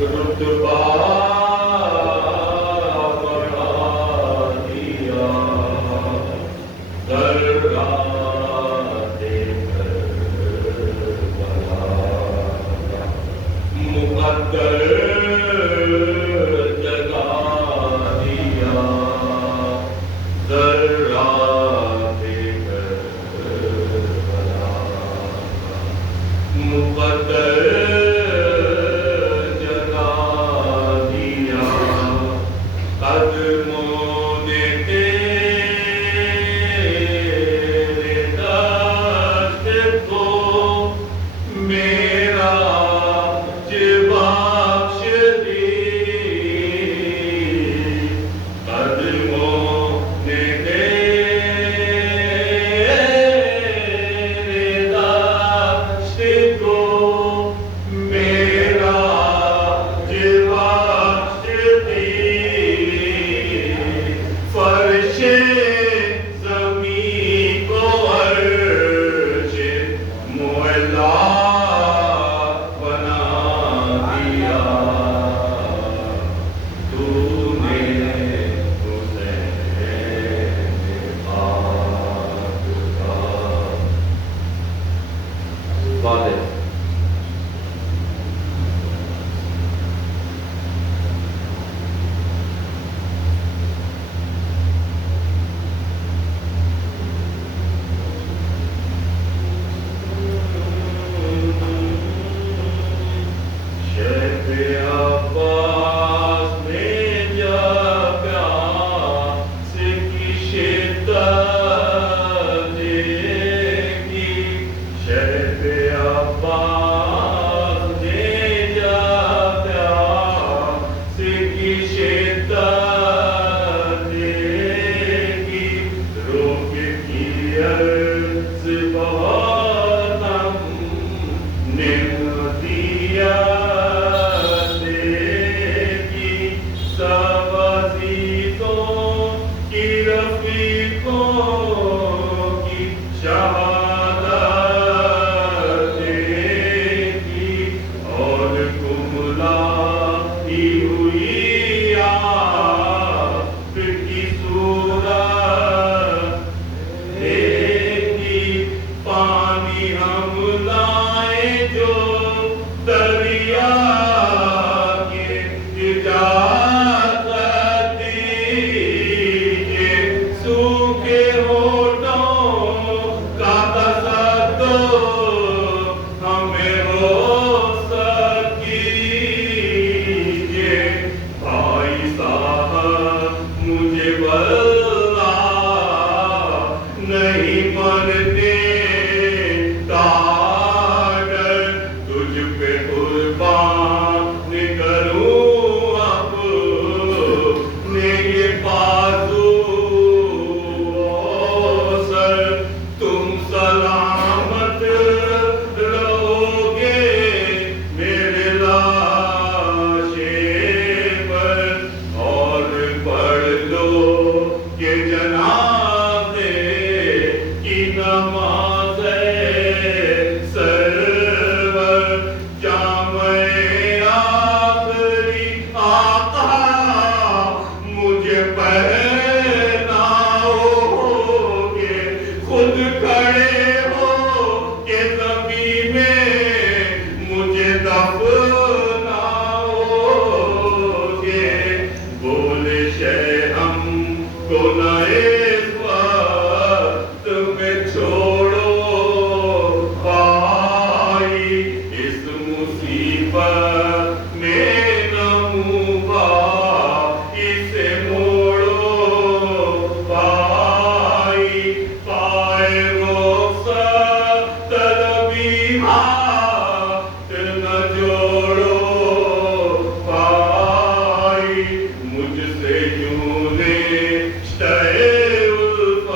رتبہ بڑھا دیا ذرات کربلا مقدر جگا دیا ذرات کربلا مقدر جگا دیا قدموں نے تیرے دست کو میرا بخش دی قدموں نے تیرے دست کو میرا بخش دی فرش زمین کو عرش معلا بنا دیا تو نے حسین پاک کا والد شیخ عباس نے جب پیاس کی شدت دیکھی شیخ عباس نے جب پیاس کی شدت دیکھی روک کی عرض بہت ہم نے دیا سب عزیزوں کی رفیقوں کی شہادت دیکھی اور کملا ہی ہوئی آپ کی صورت دیکھی پانی ہم لائے جو دریا کے اجازت دیجیے سوکھے ہونٹوں کا تصدق ہمیں ہو سکیجیے بھائی صاحب مجھے واللہ نہیں مانتے تجھ پہ قربان کروں اپنے یہ بازو سر تم سلامت رہو گے میرے لاشے پر اور پڑھ لو کہ جنازے کی نماز سرور جامع آخری آقا مجھے پہناؤ گے خود کھڑے ہو کہ زمین میں مجھے دفناؤ گے بولے شہ ہم کو نہ اس وقت میں چھوڑو بھائی اس مصیبت میں نہ منہ اسے موڑو بھائی پائے رخصت طلبی ہاتھ نہ جوڑو بھائی مجھ سے یوں رشتہ الفت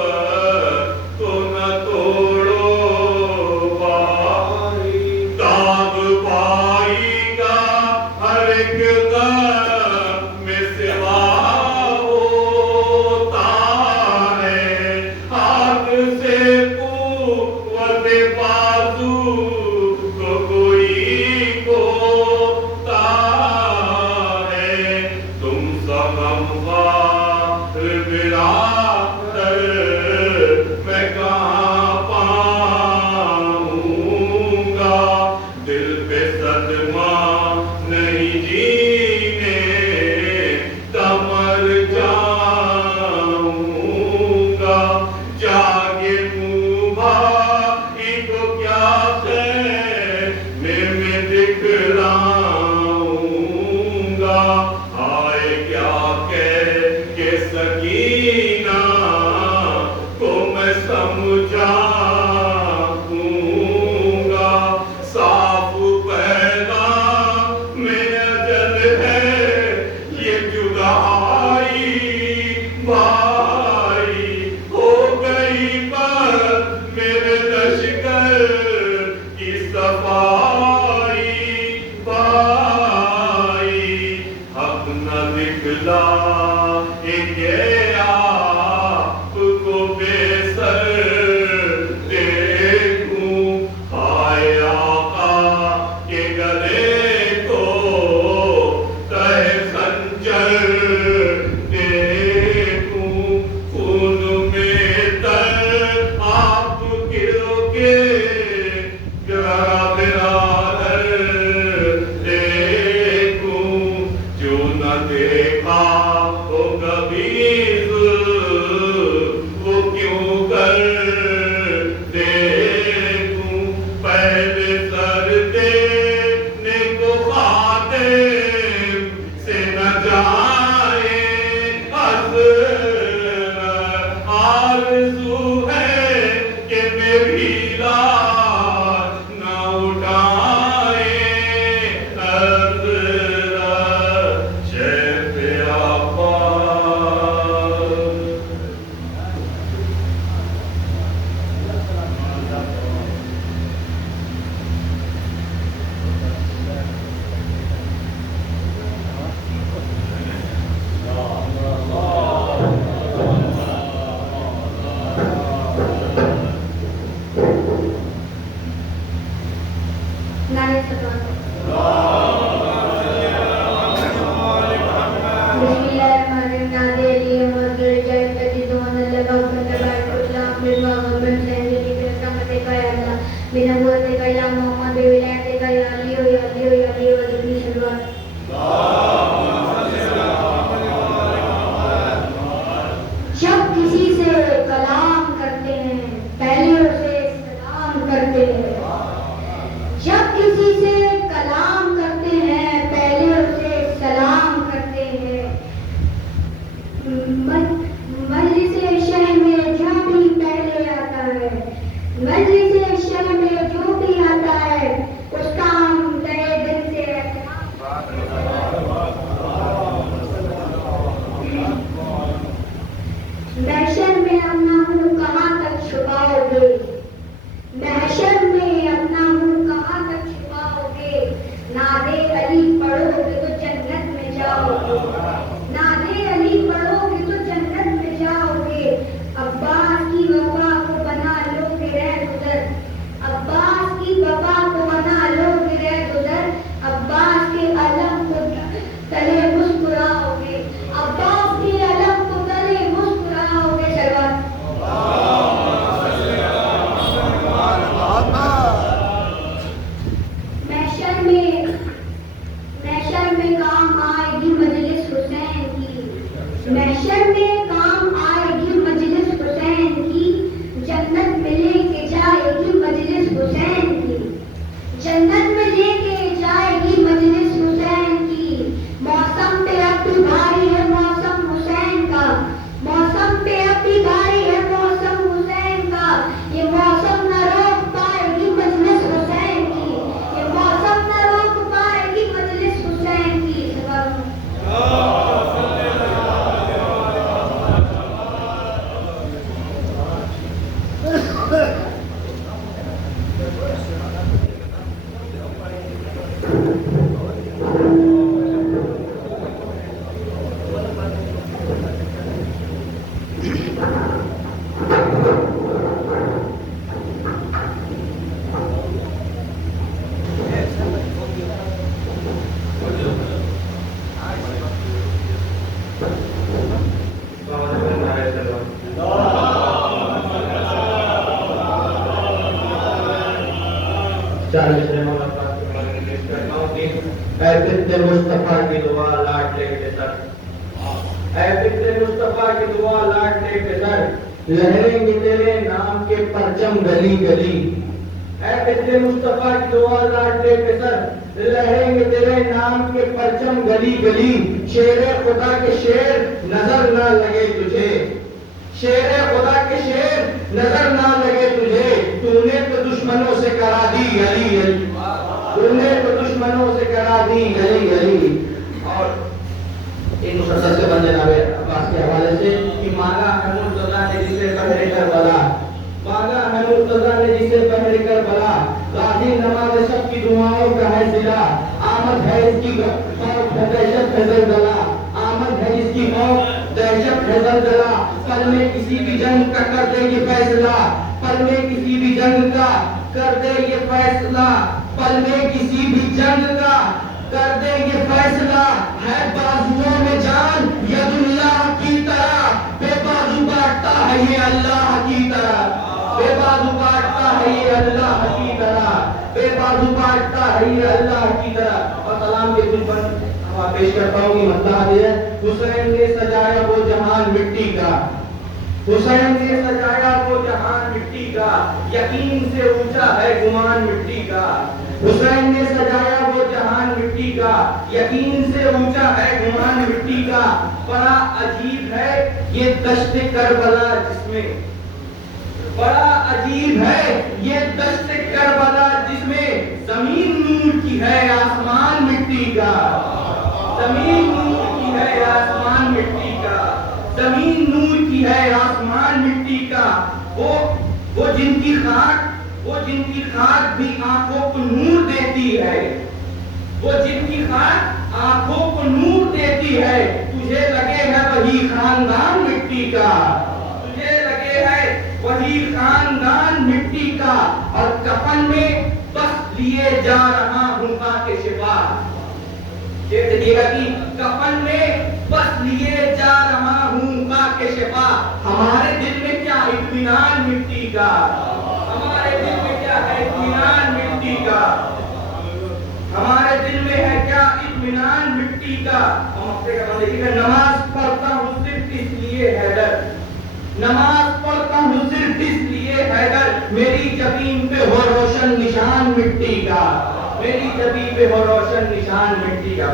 کو نہ توڑو بھائی داغ پائی کا جب کسی سے کلام کرتے ہیں پہلے اسے سلام کرتے ہیں. جب کسی سے کلام کرتے ہیں پہلے اسے سلام کرتے ہیں. مجلس شہ میں جو بھی پہلے آتا ہے، مجلس شہ میں جو بھی آتا ہے اس کا ہم تہہ دل سے محشر میں اپنا منہ کہاں تک چھپاؤ گے، محشر میں اپنا منہ کہاں تک چھپاؤ گے. نادے علی پڑھو گے تو جنت میں جاؤ گے، نادے علی پڑھو گے تو جنت میں جاؤ گے. عباس کی وفا کو بنا لو گے رہ گزر، عباس کی وفا کو بنا لو گے رہ گزر. عباس کے علم کو تلے مسکراؤ گے، عباس کے علم کو تلے مسکراؤ گے. محشر میں کام آئے گی مجلس حسین کی، محشر میں کام آئے گی مجلس حسین کی. جنت میں لے کے جائے گی مجلس حسین کی، جنت میں لے کے جائے گی مجلس حسین کی. موسم پہ اب بھی بھاری ہے موسم حسین کا، موسم پہ اب بھی بھاری ہے موسم حسین کا. یہ موسم نہ روک پائے گی مجلس حسین کی، یہ موسم نہ روک پائے گی مجلس حسین کی. اے بنت مصطفیٰ کی دعا لاڈلے کے سر، اے بنت مصطفیٰ کی دعا لاڈلے کے سر، لہریں گے تیرے نام کے پرچم گلی گلی. اے بنت مصطفیٰ کی دعا لاڈلے کے سر، لہریں گے تیرے نام کے پرچم گلی گلی. شیر خدا کے شیر نظر نہ لگے تجھے، شیر خدا کے شیر نظر نہ لگے تجھے. تو نے تو دشمنوں سے کرا دی علی علی، تو نے تو دشمنوں سے کرا دی گلی گلی. اور ایک مسلسل سے بندے ناوے عباس کے حوالے سے کہ مانگا ہے مرتضیٰ نے جسے بحر کربلا، مانگا ہے مرتضیٰ نے جسے بحر کربلا. غازی نماز سب کی دعاؤں کا ہے صلہ، آمد ہے اس کی خوف ہے دہشت ہے زلزلہ، آمد ہے اس کی خوف دہشت ہے زلزلہ. پل میں کسی بھی جنگ کا کر دے یہ فیصلہ، پل میں کسی بھی جنگ کا کر دے یہ فیصلہ، پل میں کسی بھی جنگ کا کر دے یہ فیصلہ. ہے بازوؤں میں جان ید اللہ کی طرح، بے بازو کاٹتا ہے یہ اللہ کی طرح، بے بازو کاٹتا ہے یہ اللہ کی طرح، بے بازو کاٹتا ہے یہ اللہ کی طرح. اور سلام کے کچھ بند پیش کرتا ہوں کہ مطلب یہ ہے، حسین نے سجایا وہ جہان مٹی کا، حسین نے سجایا وہ جہان مٹی کا، یقین سے اونچا ہے گمان مٹی کا. حسین نے سجایا وہ جہان مٹی کا، یقین سے اونچا ہے گمان مٹی کا. بڑا عجیب ہے یہ دشت کربلا جس میں، بڑا عجیب ہے یہ دشت کربلا جس میں زمین نور کی ہے آسمان مٹی کا، زمین نور کی ہے آسمان مٹی کا، زمین نور کی ہے آسمان مٹی کا. وہ جن کی خاک بھی آنکھوں کو نور دیتی ہے، وہ جن کی خاک آنکھوں کو نور دیتی ہے. تجھے لگے ہے وہی خاندان مٹی کا، تجھے لگے ہے وہی خاندان مٹی کا. اور کفن میں بس لیے جا رہا ہوں خاک شفا، یہ دیکھیے گا کہ کفن میں بس لیے جا رہا ہوں خاک شفا. ہمارے دل میں کیا اطمینان مٹی کا، ہمارے دل میں کیا ہے اطمینان مٹی کا. ہمارے دل میں ہے کیا اطمینان مٹی کا. ہم ہفتے کا دیکھیے گا نماز پڑھتا ہوں صرف اس لیے حیدر, نماز پڑھتا ہوں صرف اس لیے حیدر, میری جبین پہ ہو روشن نشان مٹی کا, میری جبین پہ ہو روشن نشان مٹی کا.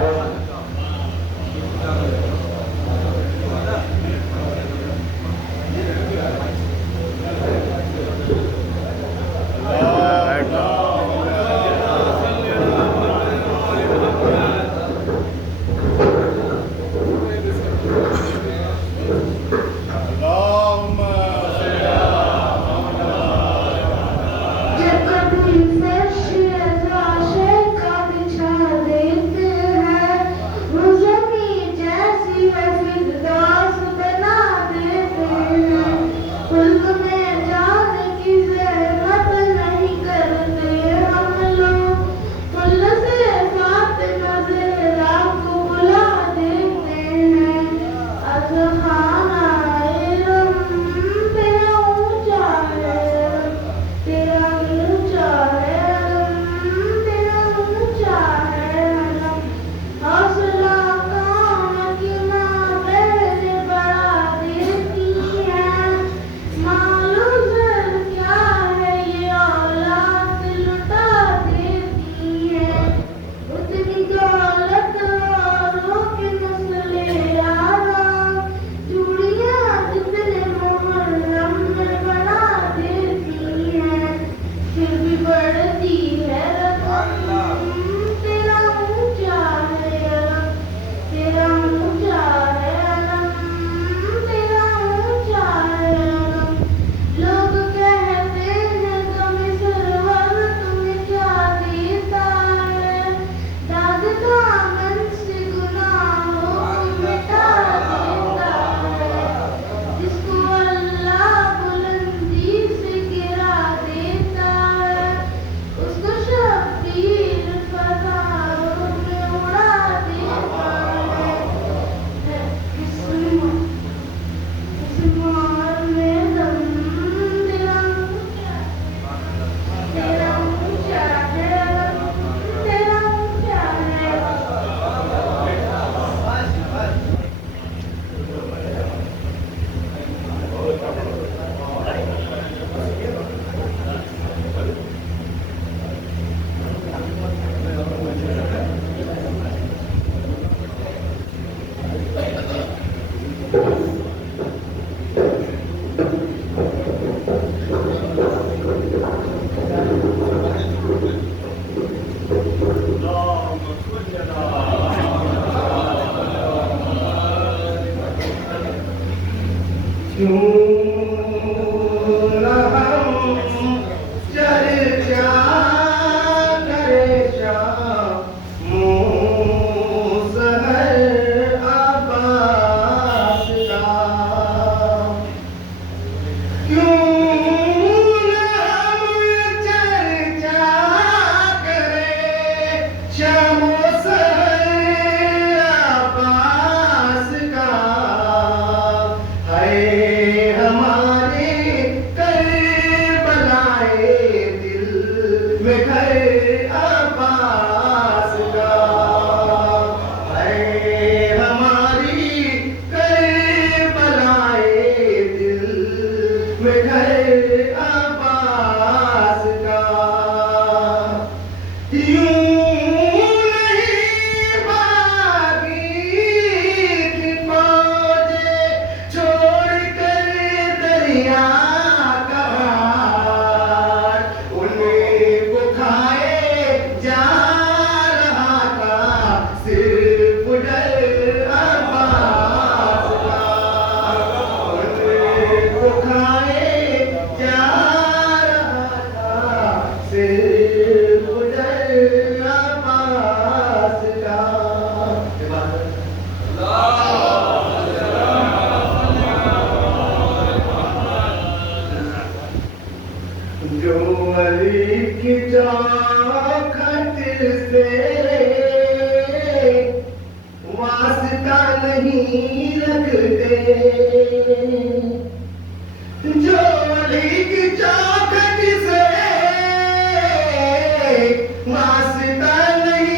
واسطہ نہیں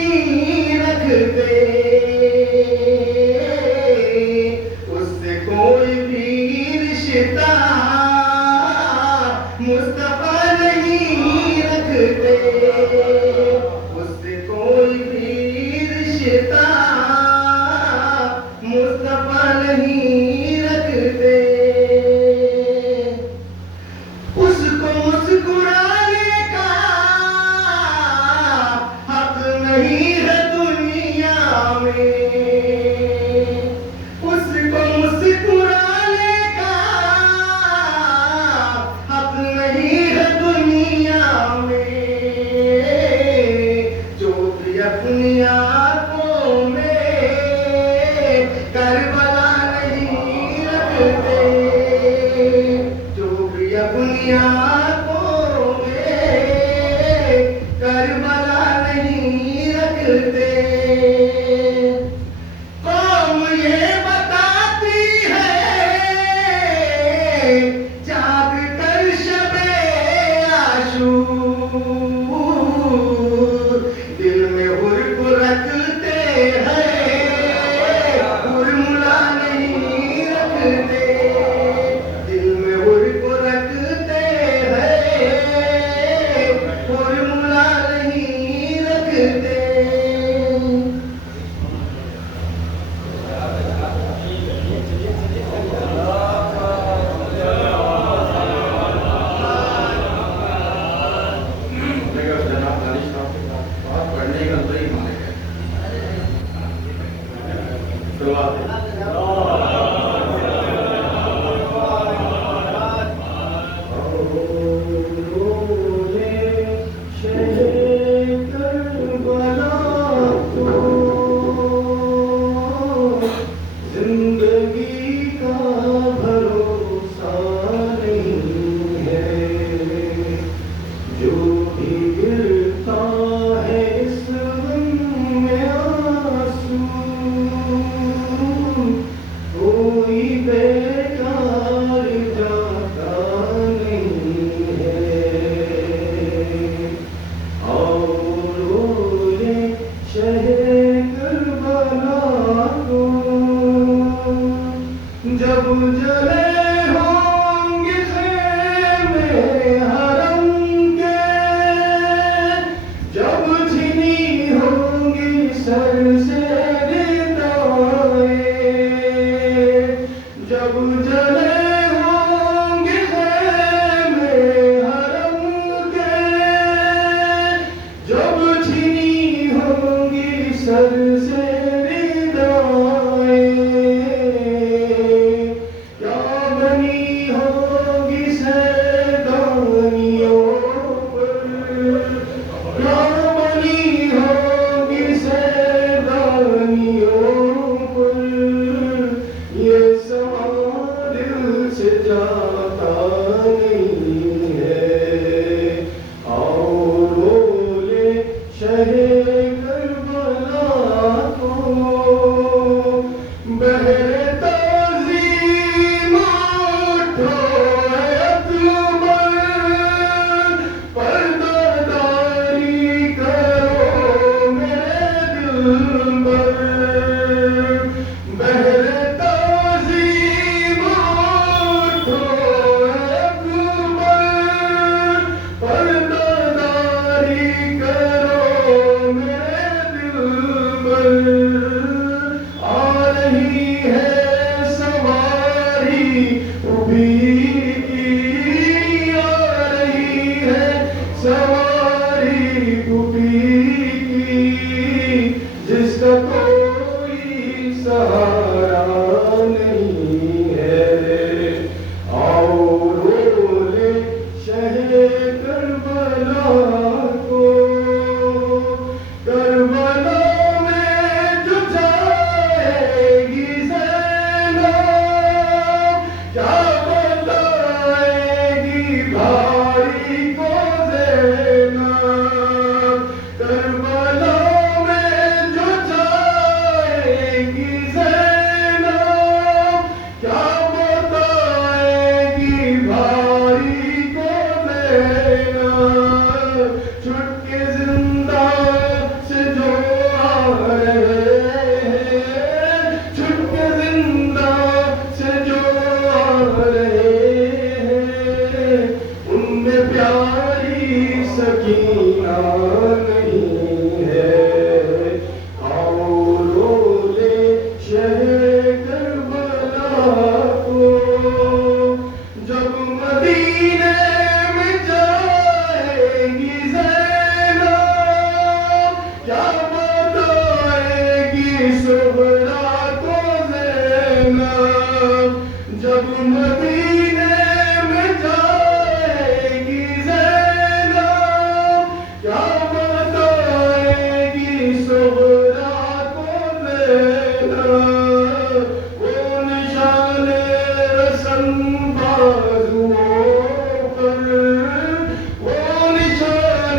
رکھتے قوم یہ بتاتی ہے جاگ کر شب عاشور دل میں حر کو رکھتے ہیں حر ملا نہیں رکھتے دل میں حر کو رکھتے ہیں حر ملا نہیں رکھتے زندگی کا بھروسہ نہیں ہے جو بھی گرتا ہے اس غم میں آنسو کوئی بیکار جاتا نہیں ہے اور روئے شہر کربلا کو جب جلے ہوں گے خیمے حرم کے جب چھنی ہوں گی سر سے ردائیں جب جلے ہوں گے خیمے حرم کے جب چھنی ہوں گی سر سے ردائیں کیا بنی ہوگی سیدانیوں پر کیا بنی ہوگی سیدانیوں پر یہ سوال دل سے جاتا نہیں ہے اور بولے شہر کربلا کو بہر تعظیم اٹھو اے اکبر پردہ داری کرو میرے دلبر بہر تعظیم اٹھو اے اکبر پردہ داری کرو میرے دلبر آ رہی ہے سواری ابھی کی آ رہی ہے سواری ابھی کی جس کا کوئی سہارا نہیں ہے آؤ رولے شہر کربلا کو کربلا میں جو جائے گی زینب کیا بتائے گی بھائی کو زینب کربلا میں جو جائے گی زینب کیا بتائے گی بھائی کو زینب چھٹ کے زندہ سے جو آ رہے ہیں چھٹ کے زندہ سے جو آ رہے ہیں ان میں پیاری سکینہ نہیں ہے آؤ رولے شہر کربلا کو جب مدینے میں جائے گی زینب کیا بتائے گی صغرا کو زینب جب مدینے میں جائے گی زینب کیا بتائے گی صغرا کو زینب وہ نشان رسن بازوؤں پر وہ نشان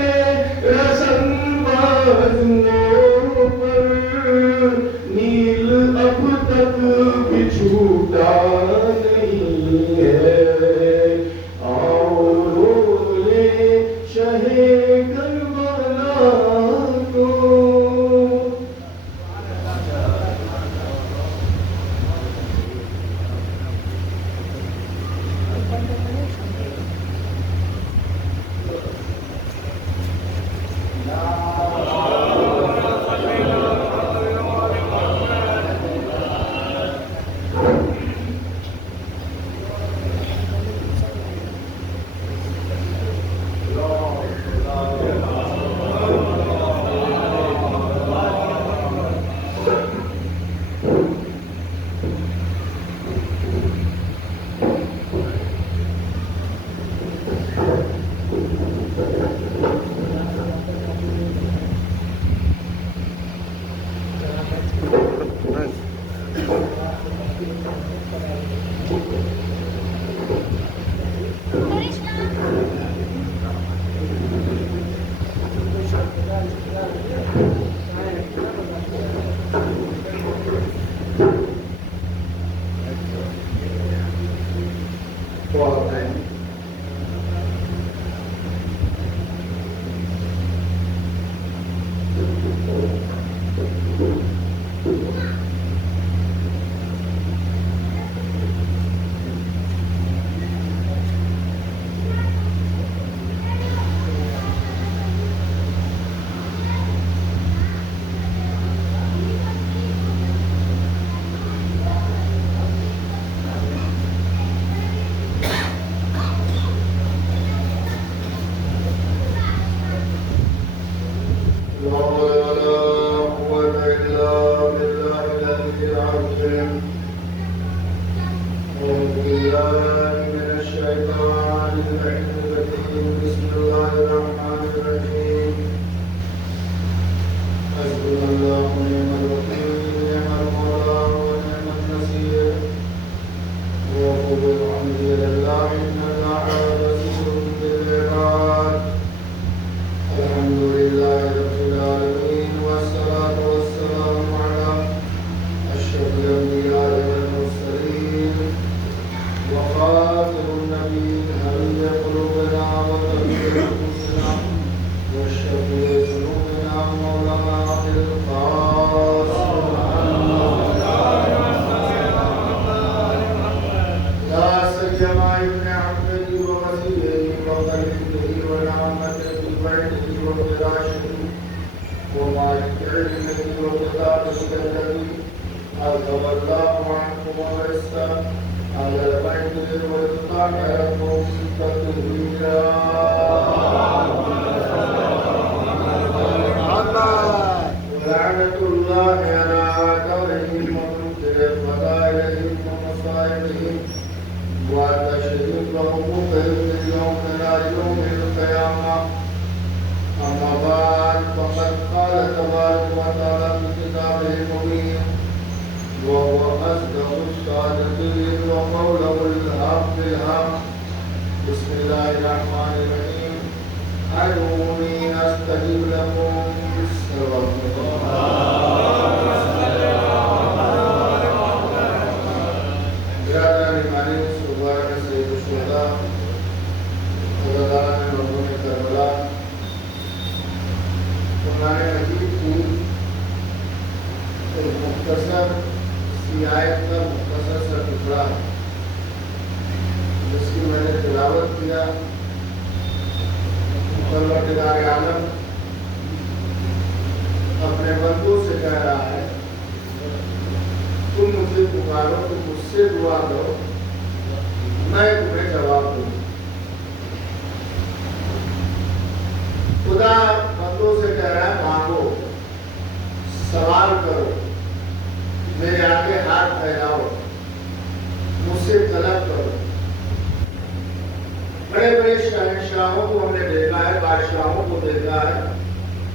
رسن بازوؤں وتولى عنه ورث على البيت والطاهر ولعنة الله على أعدائهم ومنكر فضائلهم ومصائبهم وتشريف حقوقهم اليوم إلى يوم القيامة. أما بعد فقد قال تبارك وتعالى في كتابه المبين وهو أصدق الصادقين وقوله الحق بالحق. بسم الله الرحمن الرحيم. ادعوني أستجب لكم. برادران ایمانی صبح میں سید الشہداء اللہ تعالیٰ نے لوگوں نے کربلا قرآن مجید کی ایک مختصر سی آیت کا مختصر سا ٹکڑا جس کی میں نے تلاوت کیا. پروردگار عالم اپنے بندوں سے کہہ رہا ہے تم مجھے پکارو تم مجھ سے دعا کرو میں تمہیں جواب دوں. خدا بندوں سے کہہ رہا ہے مانگو سوال کرو میرے آگے ہاتھ پھیلاؤ مجھ سے طلب کرو. بڑے بڑے شہنشاہوں کو ہم نے دیکھا ہے, بادشاہوں کو دیکھا ہے,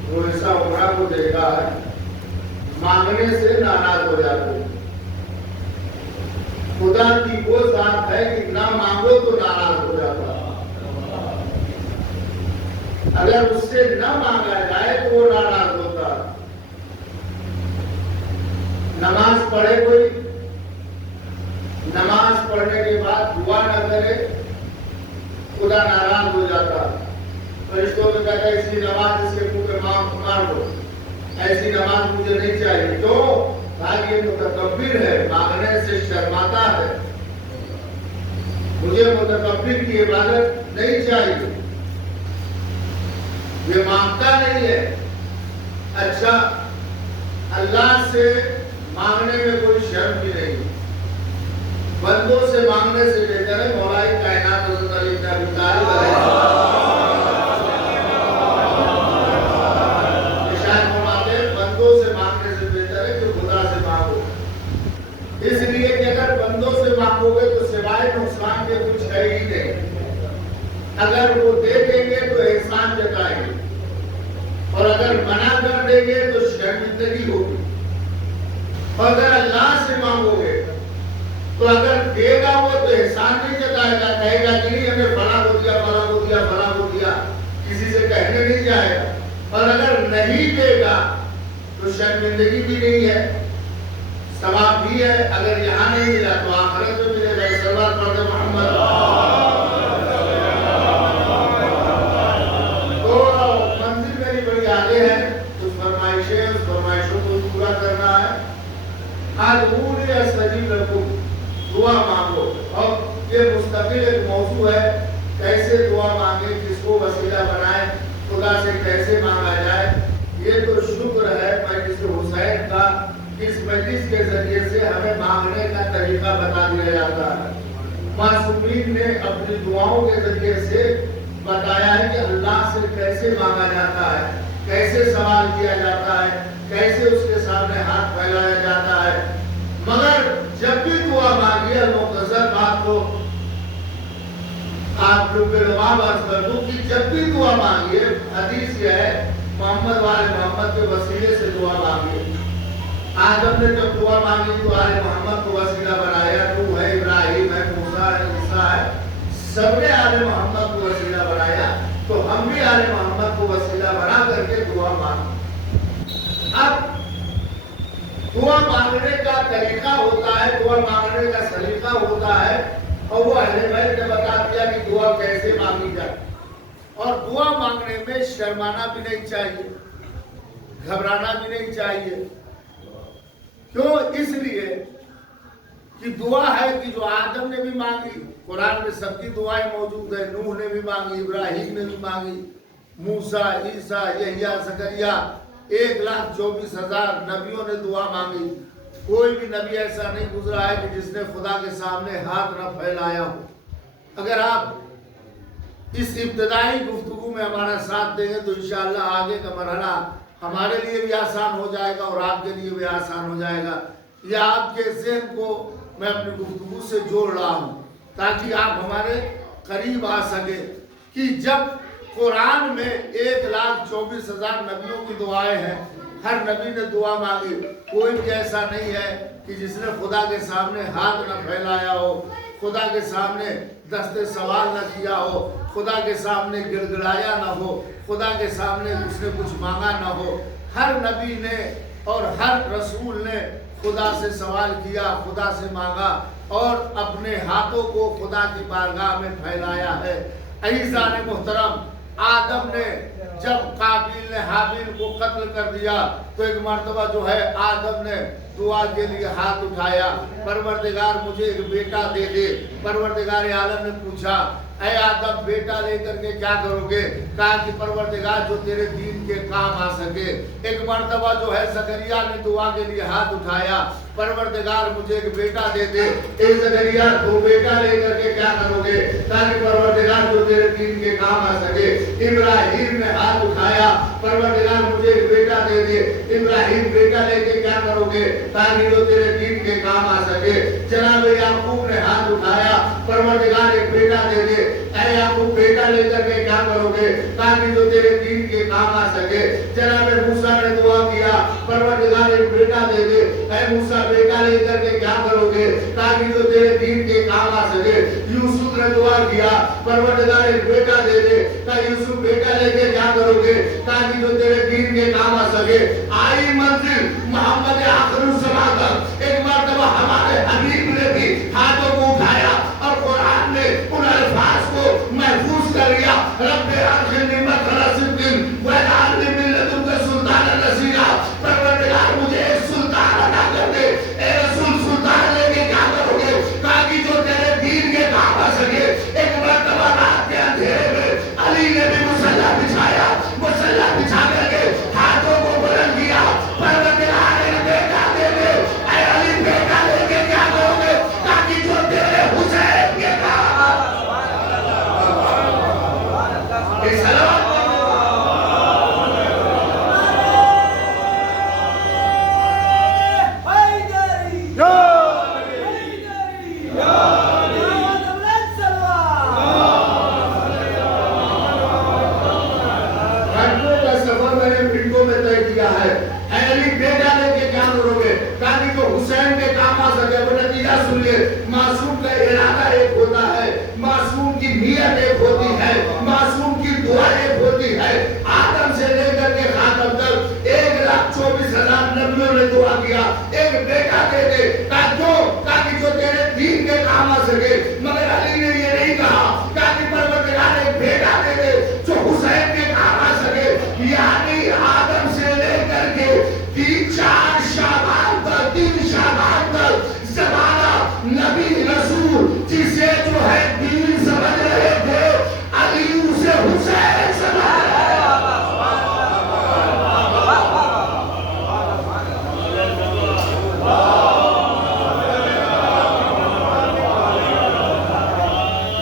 رویسا عمرہ کو دیکھا ہے, مانگنے سے ناراض ہو جاتے ہیں. خدا کی وہ ذات ہے کہ نہ مانگو تو ناراض ہو جاتا ہے. اگر اس سے نہ مانگا جائے تو وہ ناراض ہوتا ہے. نماز پڑھے کوئی, نماز پڑھنے کے بعد دعا نہ کرے خدا ناراض ہو جاتا. فرشتوں نے کہا ایسی نماز اس کے منہ پہ مار دو, ایسی نماز مجھے نہیں چاہیے. تو یہ متکبر ہے, مانگنے سے شرماتا ہے. مجھے متکبر کی عبادت نہیں چاہیے, یہ مانگتا نہیں ہے. اچھا اللہ سے مانگنے میں کوئی شرم بھی نہیں, بندوں سے مانگنے سے بہتر ہے. مولا کائنات حضرت علی بن ابی طالب ارشاد فرماتے ہیں بندوں سے مانگنے سے بہتر ہے کہ خدا سے مانگو. اس لیے کہ اگر بندوں سے مانگو گے تو سوائے نقصان کے کچھ ہے ہی نہیں. اگر وہ دے دیں گے تو احسان جتائیں گے, اور اگر منع کر دیں گے تو شرمندگی ہوگی. اور اگر اللہ سے مانگو گے تو اگر دے گا وہ تو احسان نہیں جتائے گا, کہے گا کہ نہیں ہمیں فلاں کو دیا, فلاں کو دیا, فلاں کو دیا, کسی سے کہنے نہیں جائے گا. اور اگر نہیں دے گا تو شرمندگی بھی نہیں ہے, ثواب بھی ہے. اگر یہاں نہیں ملا تو آخرت میں ملے گا. صلوات پڑھتے محمد. تو منزل میری بڑی آگے ہے, اس فرمائشیں اس فرمائشوں کو پورا کرنا ہے. ادعونی استجب لکم, دعا مانگو. اور یہ مستقل ایک موضوع ہے, کیسے دعا مانگے, کس کو وسیلہ بنائے, خدا سے کیسے مانگا جائے. یہ تو شکر ہے مجلس حسین کا, اس مجلس کے ذریعے سے ہمیں مانگنے کا طریقہ بتا دیا جاتا ہے. معصومین نے اپنی دعاؤں کے ذریعے سے بتایا ہے کہ اللہ سے کیسے مانگا جاتا ہے, کیسے سوال کیا جاتا ہے, کیسے اس کے سامنے ہاتھ پھیلایا جاتا ہے. مگر جب بھی دعا مانگیے, مختصر بات کو آپ لوگ کے لواب عرض کر دوں کہ جب بھی دعا مانگیے, حدیث یہ ہے محمد والے محمد کے وسیلے سے دعا مانگیے. آدم نے جب دعا مانگی تو آل محمد کو وسیلہ بنایا. تو ہے ابراہیم ہے, موسیٰ ہے, عیسیٰ ہے, سب نے آل محمد کو وسیلہ بنایا. تو ہم بھی آل محمد کو وسیلہ بنا کر کے دعا مانگیں. اب دعا مانگنے کا طریقہ ہوتا ہے, دعا مانگنے کا سلیقہ ہوتا ہے, اور وہ اہل بیت نے بتا دیا کہ دعا کیسے مانگی جائے. اور دعا مانگنے میں شرمانا بھی نہیں چاہیے, گھبرانا بھی نہیں چاہیے. کیوں؟ اس لیے کہ دعا ہے کہ جو آدم نے بھی مانگی, قرآن میں سب کی دعائیں موجود ہیں. نوح نے بھی مانگی, ابراہیم نے بھی مانگی, موسیٰ, عیسیٰ, یحییٰ, زکریا, 1,24,000 نبیوں نے دعا مانگی. کوئی بھی نبی ایسا نہیں گزرا ہے کہ جس نے خدا کے سامنے ہاتھ نہ پھیلایا ہو۔ اگر آپ اس ابتدائی گفتگو میں ہمارا ساتھ دیں گے تو انشاءاللہ آگے کا مرحلہ ہمارے لیے بھی آسان ہو جائے گا اور آپ کے لیے بھی آسان ہو جائے گا۔ یہ آپ کے ذہن کو میں اپنی گفتگو سے جوڑ رہا ہوں تاکہ آپ ہمارے قریب آ سکے کہ جب قرآن میں 1,24,000 نبیوں کی دعائیں ہیں، ہر نبی نے دعا مانگی، کوئی بھی ایسا نہیں ہے کہ جس نے خدا کے سامنے ہاتھ نہ پھیلایا ہو، خدا کے سامنے دست سوال نہ کیا ہو، خدا کے سامنے گڑ گڑایا نہ ہو، خدا کے سامنے اس نے کچھ مانگا نہ ہو۔ ہر نبی نے اور ہر رسول نے خدا سے سوال کیا، خدا سے مانگا اور اپنے ہاتھوں کو خدا کی بارگاہ میں پھیلایا ہے۔ عزیزان محترم، آدم نے جب قابیل نے حابیل کو قتل کر دیا تو ایک مرتبہ جو ہے آدم نے دعا کے لیے ہاتھ اٹھایا، پروردگار مجھے ایک بیٹا دے دے۔ پروردگار عالم نے پوچھا اے آدم بیٹا لے کر کے کیا کرو گے؟ کہا کہ پروردگار جو تیرے دین کے کام آ سکے۔ ایک مرتبہ جو ہے زکریا نے دعا کے لیے ہاتھ اٹھایا، پروردگار مجھے ایک بیٹا دے دے۔ اے زکریا تو بیٹا لے کر کے کیا کرو گے؟ تاکہ پروردگار جو تیرے دین کے کام آ سکے۔ ابراہیم نے ہاتھ اٹھایا، پروردگار مجھے ایک بیٹا دے دے۔ ابراہیم بیٹا لے کے کیا کرو گے؟ تاکہ جو تیرے دین کے کام آ سکے۔ جناب یعقوب نے ہاتھ اٹھایا، پروردگار ایک بیٹا دے دے۔ اے یعقوب بیٹا لے کر کے کیا کرو گے؟ تاکہ جو تیرے دین کے کام آ سکے۔ جناب موسیٰ نے دعا کیا، پروردگار ایک بیٹا دے دے۔ اے موسیٰ بیٹا لے کر کے کیا کرو گے؟ تاکہ جو تیرے دین کے کام آ سکے۔ یوسف نے دعا کیا، پروردگار ایک بیٹا دے دے۔ یوسف بیٹا لے کے کیا کرو گے؟ تاکہ جو تیرے دین کے کام آ سکے۔ آئی منزل محمد آخر الزمان تک، ایک مرتبہ ہمارے حبیب نے بھی ہاتھوں کو اٹھایا اور قرآن نے ان الفاظ کو محفوظ کر لیا۔ رب ادخلنی مدخل صدق واجعلنی من لدنک سلطانا نصیرا۔ پروردگار مجھے ایک سلطان عطا کر دے۔ اے رسول سلطان لے کے کیا کرو گے؟ تاکہ جو تیرے دین کے کام آ سکے۔ ایک مرتبہ رات کے اندھیرے میں علی نے بھی مصلی بچھایا، مصلی بچھا کر کے ہاتھوں کو بلند کیا، پروردگار ایک بیٹا دے دے۔ اے علی بیٹا لے کے کیا کرو گے؟ تاکہ جو تیرے حسین کے کام آ سلام معصوم کا ارادہ ایک ہوتا ہے، معصوم کی نیت ایک ہوتی ہے، معصوم کی دعا ایک ہوتی ہے۔ آدم سے لے کر کے خاتم تک 1,24,000 نبیوں نے دعا کیا ایک بیٹا دے دے تاکہ جو تیرے دین کے کام آ سکے۔ مگر علی نے یہ نہیں کہا تاکہ پروردگار ایک بیٹا دے دے جو حسین کے کام آ سکے۔ یعنی آدم سے لے کر کے 3 شعبان تک زمانہ نبی رسول جسے جو ہے دین سمجھ رہے تھے، علی اسے حسین سمجھ رہے تھے۔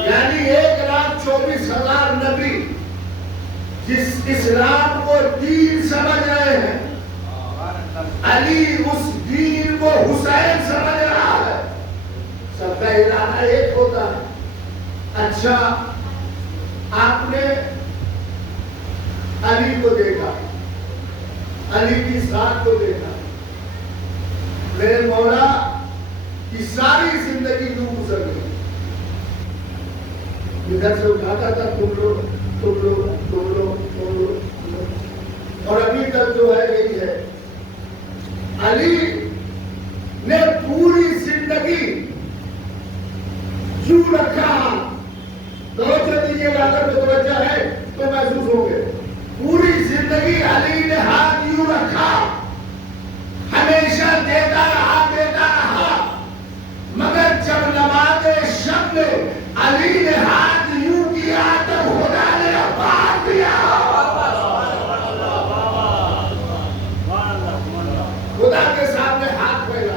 یعنی 1,24,000 نبی جس اسلام کو دین سمجھ رہے ہیں، علی اس دین کو حسین سمجھ رہا ہے۔ سب کا ارادہ ایک ہوتا ہے۔ اچھا آپ نے علی کو دیکھا، علی کی ذات کو دیکھا، میرے مولا کی ساری زندگی یوں گزر گئی۔ ادھر سے اٹھاتا تھا تم لوگ اور ابھی تک جو ہے یہی ہے۔ علی نے پوری زندگی یوں رکھا، توجہ دیجیے گا، اگر متوجہ ہے تو محسوس ہوں گے۔ پوری زندگی علی نے ہاتھ یوں رکھا، ہمیشہ دیتا رہا، مگر جب نماز شب میں علی نے ہاتھ یوں کیا تو خدا نے بات دیا، خدا کے سامنے ہاتھ پھیلا۔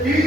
3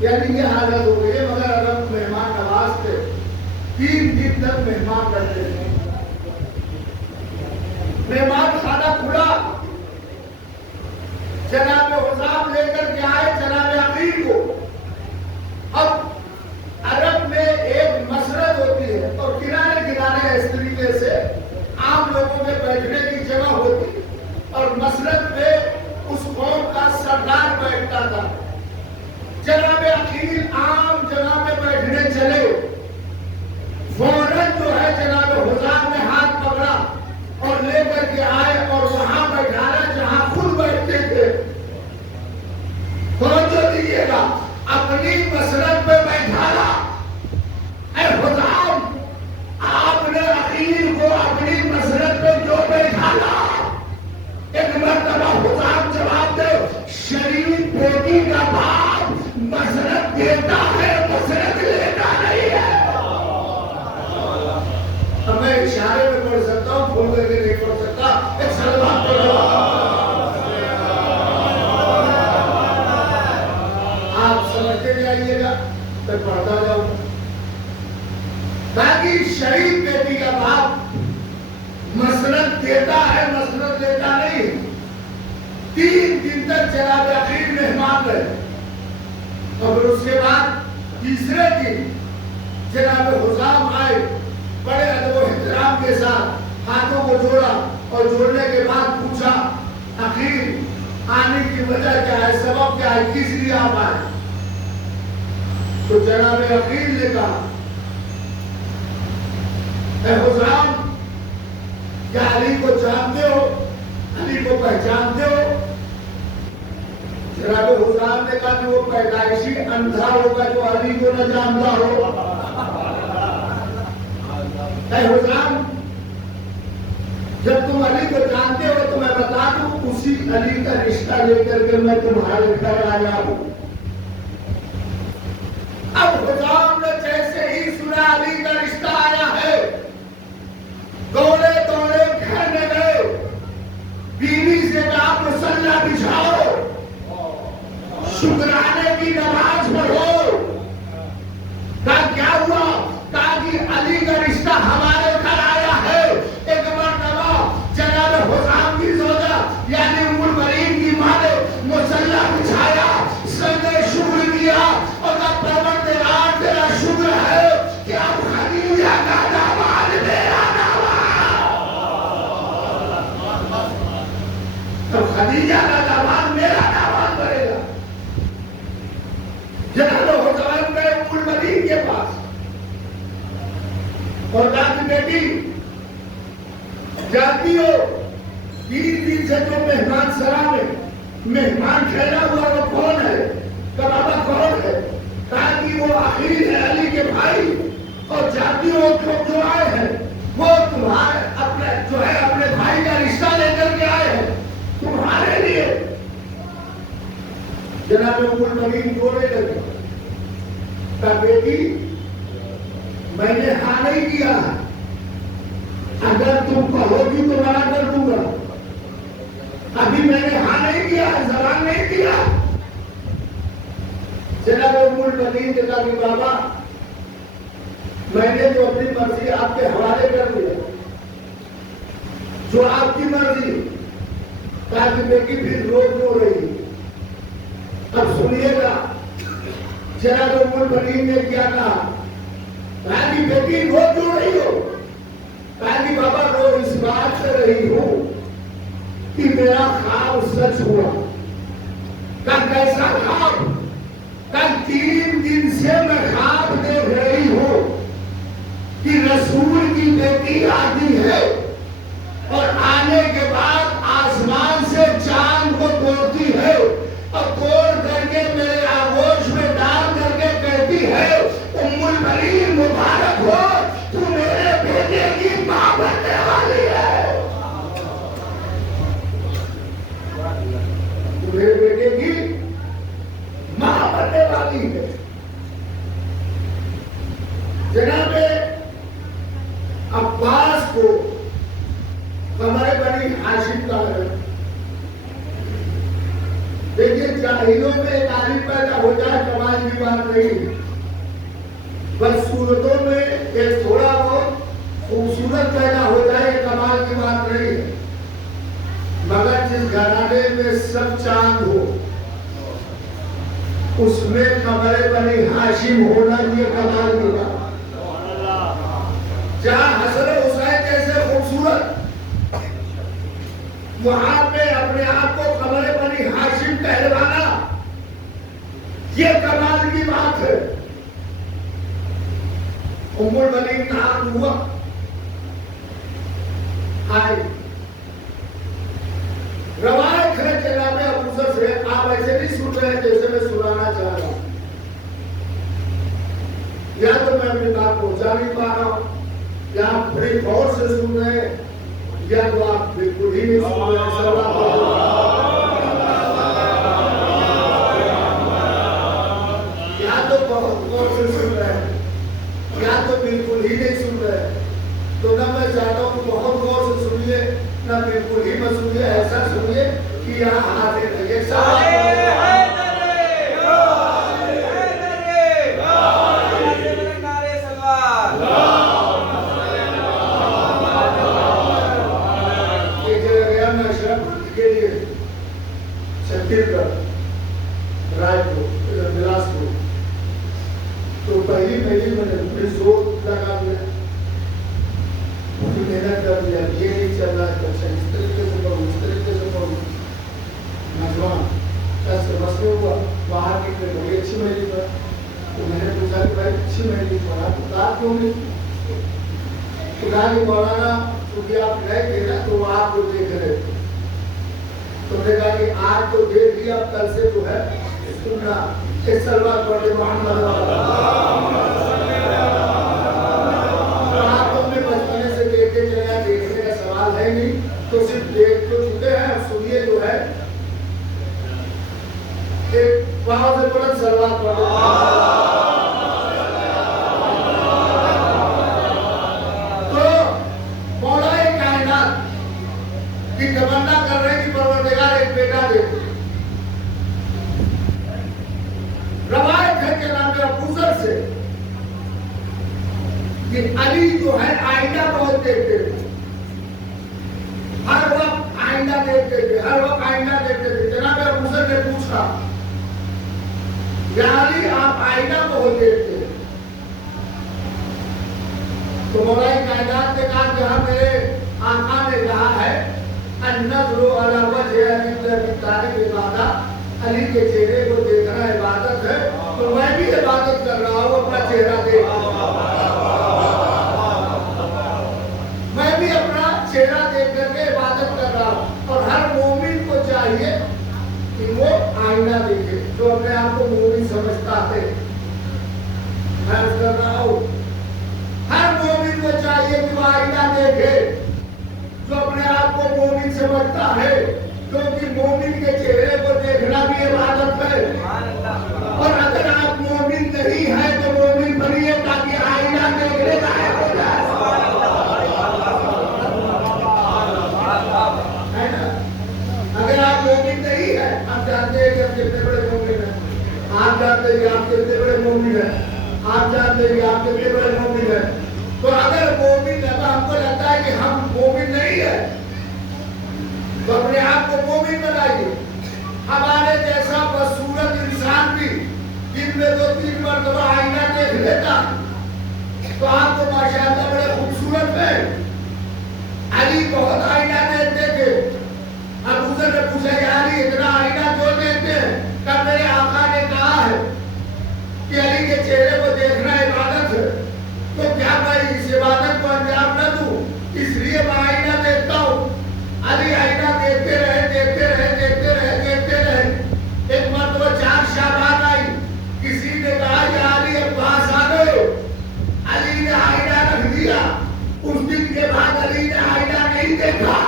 یعنی یہ حالت ہو گئی ہے. مگر عرب مہمان نواز تھے, 3 دن تک مہمان رہتے تھے. مہمان خانہ کھلا, جناب حزام لے کر کے آئے جناب عقیل کو. اب عرب میں ایک مسرت ہوتی ہے اور کنارے کنارے اس طریقے سے عام لوگوں کے بیٹھنے کی جگہ ہوتی, اور مسرت پہ اس قوم کا سردار بیٹھتا تھا. جناب عقیل عام جگہ پہ بیٹھنے چلے, فوراً جو ہے جناب حزام نے ہاتھ پکڑا اور لے کر کے آئے اور وہاں بیٹھانا جہاں خود بیٹھتے تھے. توجہ دیجیے گا, اپنی مسرت پہ بیٹھانا. اے حزام, آپ نے عقیل کو اپنی مسرت پہ جو بیٹھانا. ایک مرتبہ حزام جواب دے, شریف بیٹی کا باپ مسرت دیتا ہے, مسرت لیتا نہیں ہے. اب میں اشارے میں پڑھ سکتا ہوں, کھول کر کے نہیں پڑھ سکتا. ایک سلوات پڑھو, آپ سمجھتے جائیے گا تو پڑھتا جاؤں. تاکہ شریف بیٹی کا باپ مسرت دیتا ہے, مسرت لیتا نہیں. 3 دن تک جناب عقیل مہمان رہے, اور اس کے بعد تیسرے دن جناب حزام آئے, بڑے ادب و احترام کے ساتھ ہاتھوں کو جوڑا, اور جوڑنے کے بعد پوچھا, عقیل آنے کی وجہ کیا ہے, سبب کیا ہے, کس لیے آپ آئے؟ تو جناب عقیل نے کہا, اے حزام, کیا علی کو جانتے ہو, علی کو پہچانتے ہو؟ جناب حزام نے کہا کہ وہ پیدائشی اندھا ہوگا جو علی کو نہ جانتا ہو. اے حزام, جب تم علی کو جانتے ہو تو میں بتا دوں, اسی علی کا رشتہ لے کر کے میں تمہارے گھر آیا ہوں. اب حزام نے جیسے ہی سنا علی کا رشتہ آیا ہے, دوڑے دوڑے گھر میں گئے, بیوی سے کہا مصلی بچھاؤ, شکرانے کی نماز پڑھو. کہا کیا ہوا؟ کہا کہ علی کا رشتہ ہمارے گھر آیا ہے. ایک مرتبہ جناب حزام کی زوجہ یعنی ام المنین کی ماں نے مصلی بچھایا, سجدہ شکر کیا, اور کہا پروردگار تیرا شکر ہے کہ اب خدیجہ کا داماد میرا تو خدیجہ کا داماد میرا داماد بنے گا. جناب حزام گئے ام المنین کے پاس اور کہا کہ بیٹی جانتی ہو 3 دن سے جو مہمان سرا میں مہمان ٹھہرا ہوا وہ کون ہے؟ کہ بابا کون ہے؟ کہا کہ وہ عقیل ہے, علی کے بھائی, اور جانتی ہو جو آئے ہیں وہ تمہارے اپنے جو ہے اپنے بھائی کا رشتہ لے کر کے آئے ہیں تمہارے لیے. جناب ام المنین رونے لگی, کہا بیٹی میں نے ہاں نہیں کیا, اگر تم کہو گی تو منع کر دوں گا. ابھی میں نے ہاں نہیں کیا, زبان نہیں کیا. جناب ام المنین نے کہا کہ بابا میں نے تو اپنی مرضی آپ کے حوالے کر دیا, جو آپ کی مرضی. کہا کہ بیٹی پھر رو کیوں رہی؟ اب سنیے گا جناب ام المنین نے کیا کہا. کہا کہ بیٹی رو کیوں رہی ہو؟ کہا کہ بابا رو اس بات سے رہی ہوں کہ میرا خواب سچ ہوا. کہا کیسا خواب؟ کہا 3 دن سے میں خواب دیکھ رہی ہوں کہ رسول کی بیٹی آتی ہے اور آنے کے بعد آسمان سے چاند کو توڑتی ہے, اور توڑ کر کے میرے آغوش میں ڈال کر کے کہتی ہے ام المنین مبارک ہو, تو میرے بیٹے کی ماں بننے والی ہے. تو میرے بیٹے کی ماں بننے والی ہے. جناب عباس کو قمر بنی ہاشم کا دیکھیے جاہلوں میں ایک عالم پیدا ہو جائے کمال کی بات نہیں، بس صورتوں میں ایک تھوڑا بہت خوبصورت پیدا ہو جائے یہ کمال کی بات نہیں ہے، مگر جس گھرانے میں سب چاند ہو اس میں قمر بنی ہاشم ہونا یہ کمال کی بات، جہاں حسن حسین جیسے خوبصورت وہاں پہ اپنے آپ کو قمر بنی ہاشم کہلوانا یہ کمال کی بات ہے۔ ام الولید نام ہوا آئے روایت ہے جناب ابو ذر سے، آپ ایسے نہیں سن رہے ہیں جیسے میں سنانا چاہ رہا ہوں، یا تو میں اپنی بات پہنچا نہیں پا رہا ہوں، یا آپ بڑی غور سے سن رہے ہیں، یا تو آپ بالکل ہی نہیں سن رہے ہیں۔ یا تو بہت غور سے سن رہے ہیں، یا تو بالکل ہی نہیں سن رہے ہیں، تو نہ میں چاہتا ہوں کہ بہت غور سے سنیے نہ بالکل ہی مت سنیے، ایسا سنیے کہ یہاں حاضر ہے ایک چھتیس گڑھ رائے پور بلاسپور، تو پہلی میں نے بڑی زور لگا دیا، محنت کر دیا، یہ نہیں چل رہا ہے اچھا اس طریقے سے پڑھوں اس طریقے سے پڑھوں، نوجوان ایسے مسئلہ ہوا باہر نکلے بڑی اچھی مہیلی پر، تو میں نے پوچھا کہ بھائی اچھی مہیلی پڑھا تو کار کیوں نہیں؟ خدا کی مولانا کیونکہ آپ گئے تھے نا تو وہ آپ کو دیکھ رہے تھے، تو نے کہا کہ آج تو دیکھ لیا اب کل سے جو ہے سننا ایک سلوات پڑھے محمد آپ نے بچپنے سے دیکھتے چلے ہیں، دیکھنے کا سوال ہے نہیں تو صرف دیکھ تو چکے ہیں، سنیے جو ہے ایک بہت سے بلند سلوات پڑھے تو مولا کائنات کی تمنا کر رہے کہ پروردگار ایک بیٹا دے، روایت ہے کہ نام ابو ذر سے کہ علی جو ہے آئینہ بہت دیکھتے تھے، ہر وقت آئینہ دیکھتے تھے، ہر وقت آئینہ دیکھتے تھے۔ جناب ابو ذر نے پوچھا یا علی آپ آئینہ بہت دیکھتے ہیں، تو مولا کائنات نے کہا کہ ہاں میرے آقا نے کہا ہے النظر علی وجہ علی کی تعریف عبادت، علی کے چہرے کو دیکھنا عبادت ہے، تو میں بھی عبادت کر رہا ہوں اپنا چہرہ دیکھ رہا میں بھی اپنا چہرہ دیکھ کر کے عبادت کر رہا ہوں، اور ہر مومن کو چاہیے کہ وہ آئینہ دیکھے، جو اپنے آپ کو مومن سمجھتا ہے، میں عرض کر رہا ہوں ہر مومن کو چاہیے کہ وہ آئینہ دیکھے، جو اپنے آپ کو مومن سمجھتا ہے، کیونکہ مومن کے چہرے کو دیکھنا بھی عبادت ہے، اور اگر آپ مومن نہیں ہیں تو مومن بنیے تاکہ آئینہ دیکھنے کا ہے نا؟ اگر آپ مومن نہیں ہیں، آپ جانتے ہیں کہ آپ کتنے بڑے مومن ہیں، آپ جانتے ہیں کہ آپ کتنے بڑے مومن ہیں، آپ جانتے ہیں کہ آپ کتنے بڑے مومن ہیں، تو اگر مومن لگا ہم کو لگتا ہے کہ ہم مومن نہیں ہیں تو اپنے آپ کو مومن بنائیے۔ ہمارے جیسا بدصورت انسان بھی دن میں 2-3 مرتبہ آئینہ دیکھ لیتا تو آپ کو ماشاءاللہ بڑے خوبصورت ہیں۔ علی بہت آئینہ دیکھتے تھے، ابو ذر نے پوچھا یا علی اتنا آئینہ کیوں دیکھتے ہیں؟ کہ میرے آقا نے کہا ہے کہ علی کے چہرے کو دیکھنا عبادت ہے، تو کیا میں اس عبادت کو انجام نہ دوں، اس لیے میں آئینہ دیکھتا ہوں۔ علی آئینہ دیکھتے رہے دیکھتے رہے دیکھتے رہے دیکھتے رہے، ایک مرتبہ 4 شعبان آئی، کسی نے کہا کہ علی اب پاس آ گئے، علی نے آئینہ رکھ دیا، اس دن کے بعد علی نے آئینہ نہیں دیکھا۔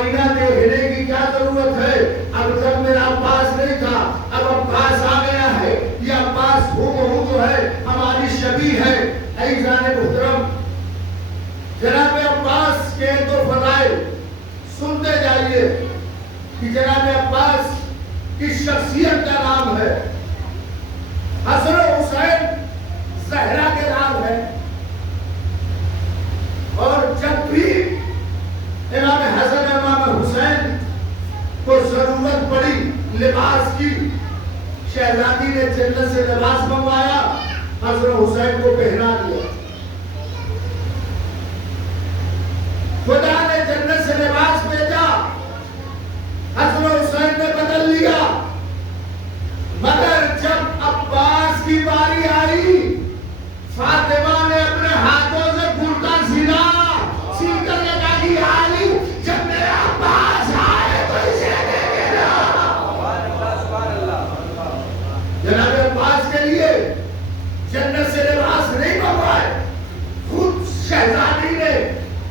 آئینہ دیکھنے کی کیا ضرورت ہے؟ اب تک میرا عباس نہیں تھا، اب عباس آ گیا ہے. یہ عباس ہو جو ہے ہماری شبیہ ہے. عزیزان محترم، جناب عباس کے دو فضائل سنتے جائیے کہ جناب عباس کی شخصیت کا نام ہے. حسن و حسین زہرا کے نام ہے. اور جب بھی امام حسن امام حسین کو ضرورت پڑی لباس کی، شہزادی نے جنت سے لباس منگوایا، حسن حسین کو پہنا دیا. خدا نے جنت سے لباس بھیجا، حسن حسین نے بدل لیا. مگر جب عباس کی باری آئی، فاطمہ نے اپنے ہاتھوں سے کرتا سلا کر لگا دی. علی جب میرا عباس آئے تو اسے دیکھے نا. جناب عباس کے لیے جنت سے لباس نہیں منگوائے، خود شہزادی نے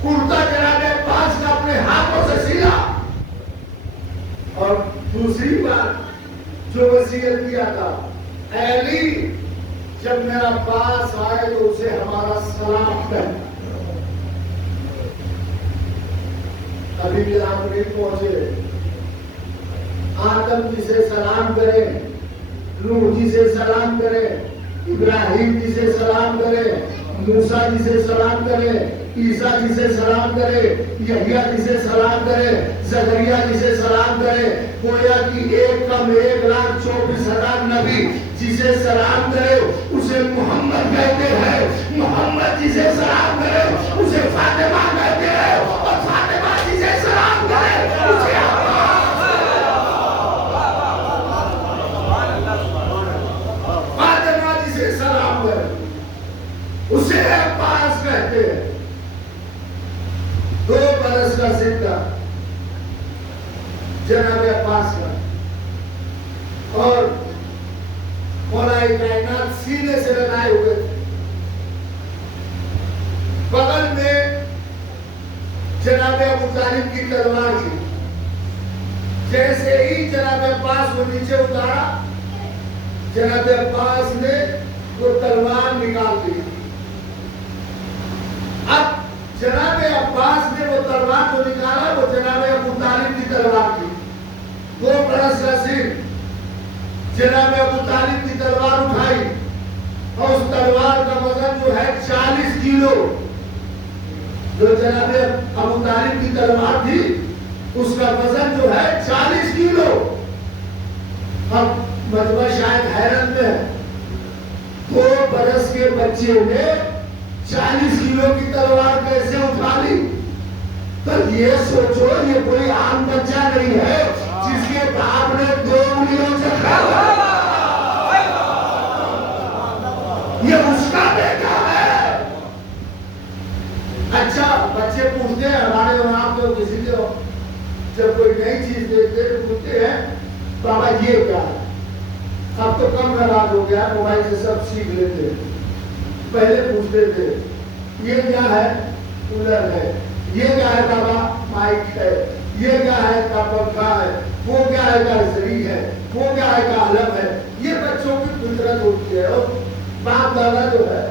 کرتا جناب عباس کا اپنے ہاتھوں سے سلا. اور دوسری بات جو وصیت کیا تھا، اے علی جب میرا عباس آئے تو اسے ہمارا سلام کہنا. ابھی بھی آپ نہیں پہنچے. آدم جی سے سلام کرے، نوح جی سے سلام کرے، ابراہیم جی سے سلام کرے، موسیٰ جی سے سلام کرے، عیسیٰ جی سے سلام کرے، یحییٰ جی سے سلام کرے، زکریا جی سے سلام کرے. گویا کہ 1,24,000 نبی جسے سلام کرے اسے محمد کہتے ہیں. محمد جی سے سلام کرے اسے فاطمہ کہتے ہیں، اور فاطمہ جی سے سلام کرے اسے فاطمہ جی سے سلام کرے اسے عباس کہتے ہیں. 2 برس کا زندہ جناب عباس کا، اور مولا کائنات سینے سے لگائے ہوئے تھے. بغل میں جناب ابو طالب کی تلوار تھی. جیسے ہی جناب عباس کو نیچے اتارا، جناب عباس نے وہ تلوار نکال دی. اب جناب عباس نے وہ تلوار کو نکالا، وہ جناب ابو طالب کی تلوار تھی. 2 برس کا سن جناب ابو طالب کی تلوار اٹھائی، اور اس تلوار کا وزن جو ہے 40 کلو. جو جناب ابو طالب کی تلوار تھی اس کا وزن جو ہے 40 کلو. اب مجمع شاید حیرت میں ہے، 2 برس کے بچے نے 40 کلو کی تلوار کیسے اٹھا لی؟ تو یہ سوچو یہ کوئی عام بچہ نہیں ہے جس کے باپ نے 2 انگلیوں سے کھایا. یہ اس کا بیٹا ہے. اچھا بچے پوچھتے ہیں ہمارے وہاں تو کسی کو جب کوئی نئی چیز دیکھتے ہیں پوچھتے ہیں بابا یہ کیا ہے؟ اب تو کم رواج ہو گیا، موبائل سے سب سیکھ لیتے ہیں. پہلے پوچھتے تھے یہ کیا ہے؟ کولر ہے. یہ کیا ہے بابا؟ مائک ہے. یہ کیا ہے؟ کا پنکھا ہے. وہ کیا ہے؟ کا زری ہے. وہ کیا ہے؟ کا علم ہے. یہ بچوں کی فطرت ہوتی ہے، اور باپ دادا جو ہے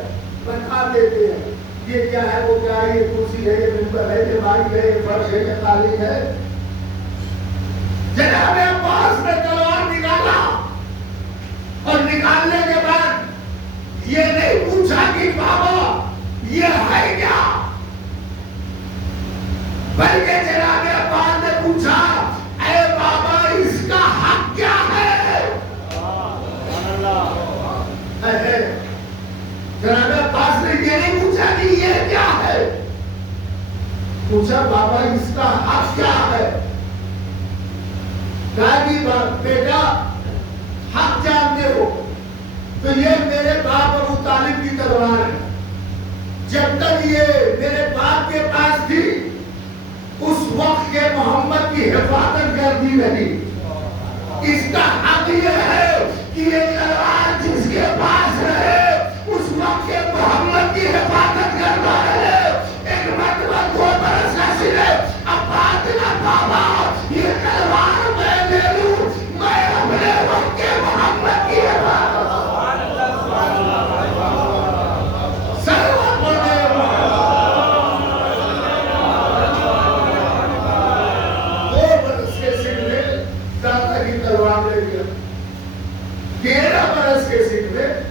بتا دیتے ہیں یہ کیا ہے، وہ کیا ہے، یہ کرسی ہے، یہ ممبر ہے، یہ مائک ہے، یہ فرش ہے، یہ قالین ہے. جناب عباس نے تلوار نکالا، اور نکالنے کے بعد یہ نہیں پوچھا کہ بابا یہ ہے کیا، بلکہ جناب عباس نے پوچھا اے بابا اس کا حق کیا ہے. جناب عباس نے یہ نہیں پوچھا کہ یہ کیا ہے، پوچھا بابا اس کا حق کیا ہے. کہا کہ بیٹا حق جانتے ہو تو یہ میرے باپ ابو طالب کی تلوار ہے. جب تک یہ میرے باپ کے پاس تھی اس وقت کے محمد کی حفاظت کرتی رہی. اس کا حق یہ ہے کہ یہ تلوار جس کے پاس رہے اس وقت کے محمد کی حفاظت کرتا رہے. ایک مرتبہ 2 برس کا سن ہے، اب بات نہ بابا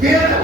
13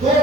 2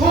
2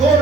2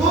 2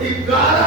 11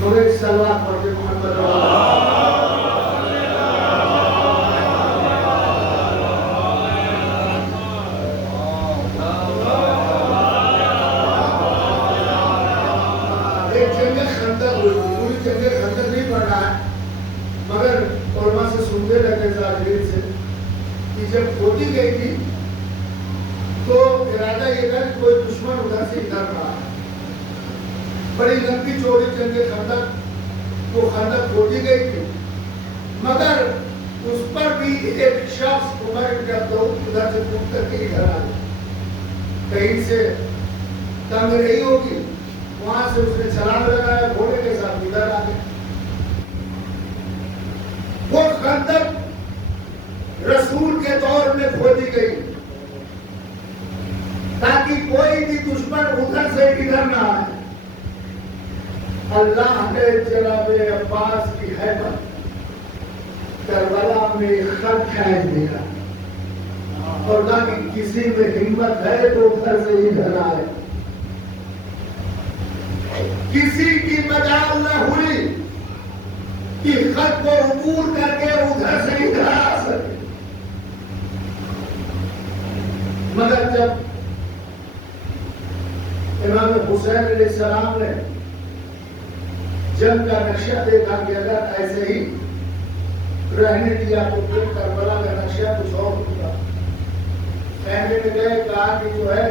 مگر صلوات پڑھتے محمد ایک جنگ خندق ہوئی، پوری جنگ خندق نہیں پڑھنا ہے مگر علماء سے سنتے رہتے ظاہرین سے کہ جب کھودی گئی تھی تو ارادہ یہ تھا کہ کوئی دشمن ادھر سے ادھر رہا ہے، بڑی لمبی چوڑی جنگ خندق وہ خندق کھودی گئی تھی مگر اس پر بھی ایک شخص عمر بن عبدالعزیز ادھر سے کود کر کے ادھر آ گیا، کہیں سے تنگ رہی ہوگی، وہاں سے اس نے چھلانگ لگایا، گھوڑے کے ساتھ ادھر آ گیا۔ وہ خندق رسول کے دور میں کھودی گئی تاکہ کوئی بھی دشمن ادھر سے ادھر نہ آئے۔ اللہ نے جناب عباس کی حیبت کربلا میں خط کھینچ دیا اور کہا کہ کسی میں ہمت ہے تو ادھر سے ادھر آئے، کسی کی مجال نہ ہوئی کہ خط کو عبور کر کے ادھر سے ادھر آ سکے، مگر جب امام حسین علیہ السلام نے جنگ کا نقشہ دیکھا کہ اگر ایسے ہی رہنے دیا تو پھر کربلا کا نقشہ کچھ اور ہوگا، کہنے میں گئے کہا کہ جو ہے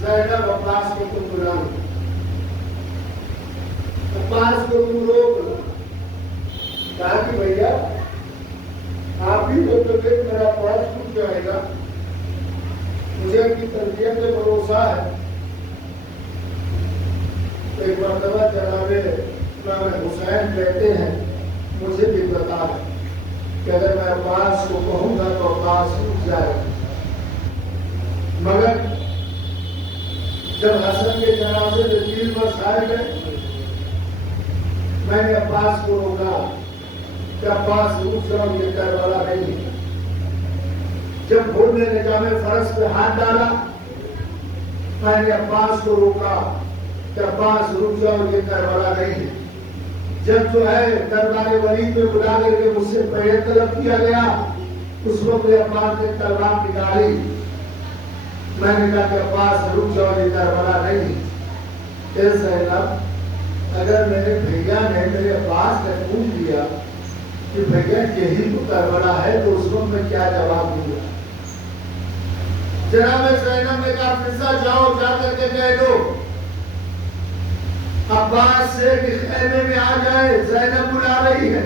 زینب عباس کو تم بلاؤ، عباس کو تم روک لو، کہا کہ بھیا آپ ہی تو کہ میرا پاس ٹوٹ جائے گا، مجھے ان کی تربیت پہ بھروسہ ہے۔ ایک مرتبہ جناب امام حسین کہتے ہیں مجھے بھی پتا ہے کہ اگر میں عباس کو کہوں گا تو عباس ٹوٹ جائے گا، مگر جب حسن کے جنازے میں 3 برس آئے گئے میں نے عباس کو روکا کہ عباس رک جاؤ، یہ کربلا نہیں ہے۔ جب گھوڑے نے جامع فرس پہ ہاتھ ڈالا میں نے عباس کو روکا کہ عباس رک جاؤ، یہ کربلا نہیں ہے۔ جب جو ہے دربار ولید میں بلا کر کے مجھ سے بیعت طلب کیا گیا، اس وقت عباس نے تلوار نکالی، میں نے کہا کہ عباس رک جاؤ، یہ کربلا نہیں ہے۔ اے زینب، اگر میرے بھیا نے میرے عباس نے پوچھ لیا کہ بھیا یہی تو کربلا ہے تو اس وقت میں کیا جواب دوں گا؟ جناب زینب نے کہا فضا جاؤ، جا کر کے کہہ دو عباس سے کہ خیمے میں آ جائے، زینب بلا رہی ہے،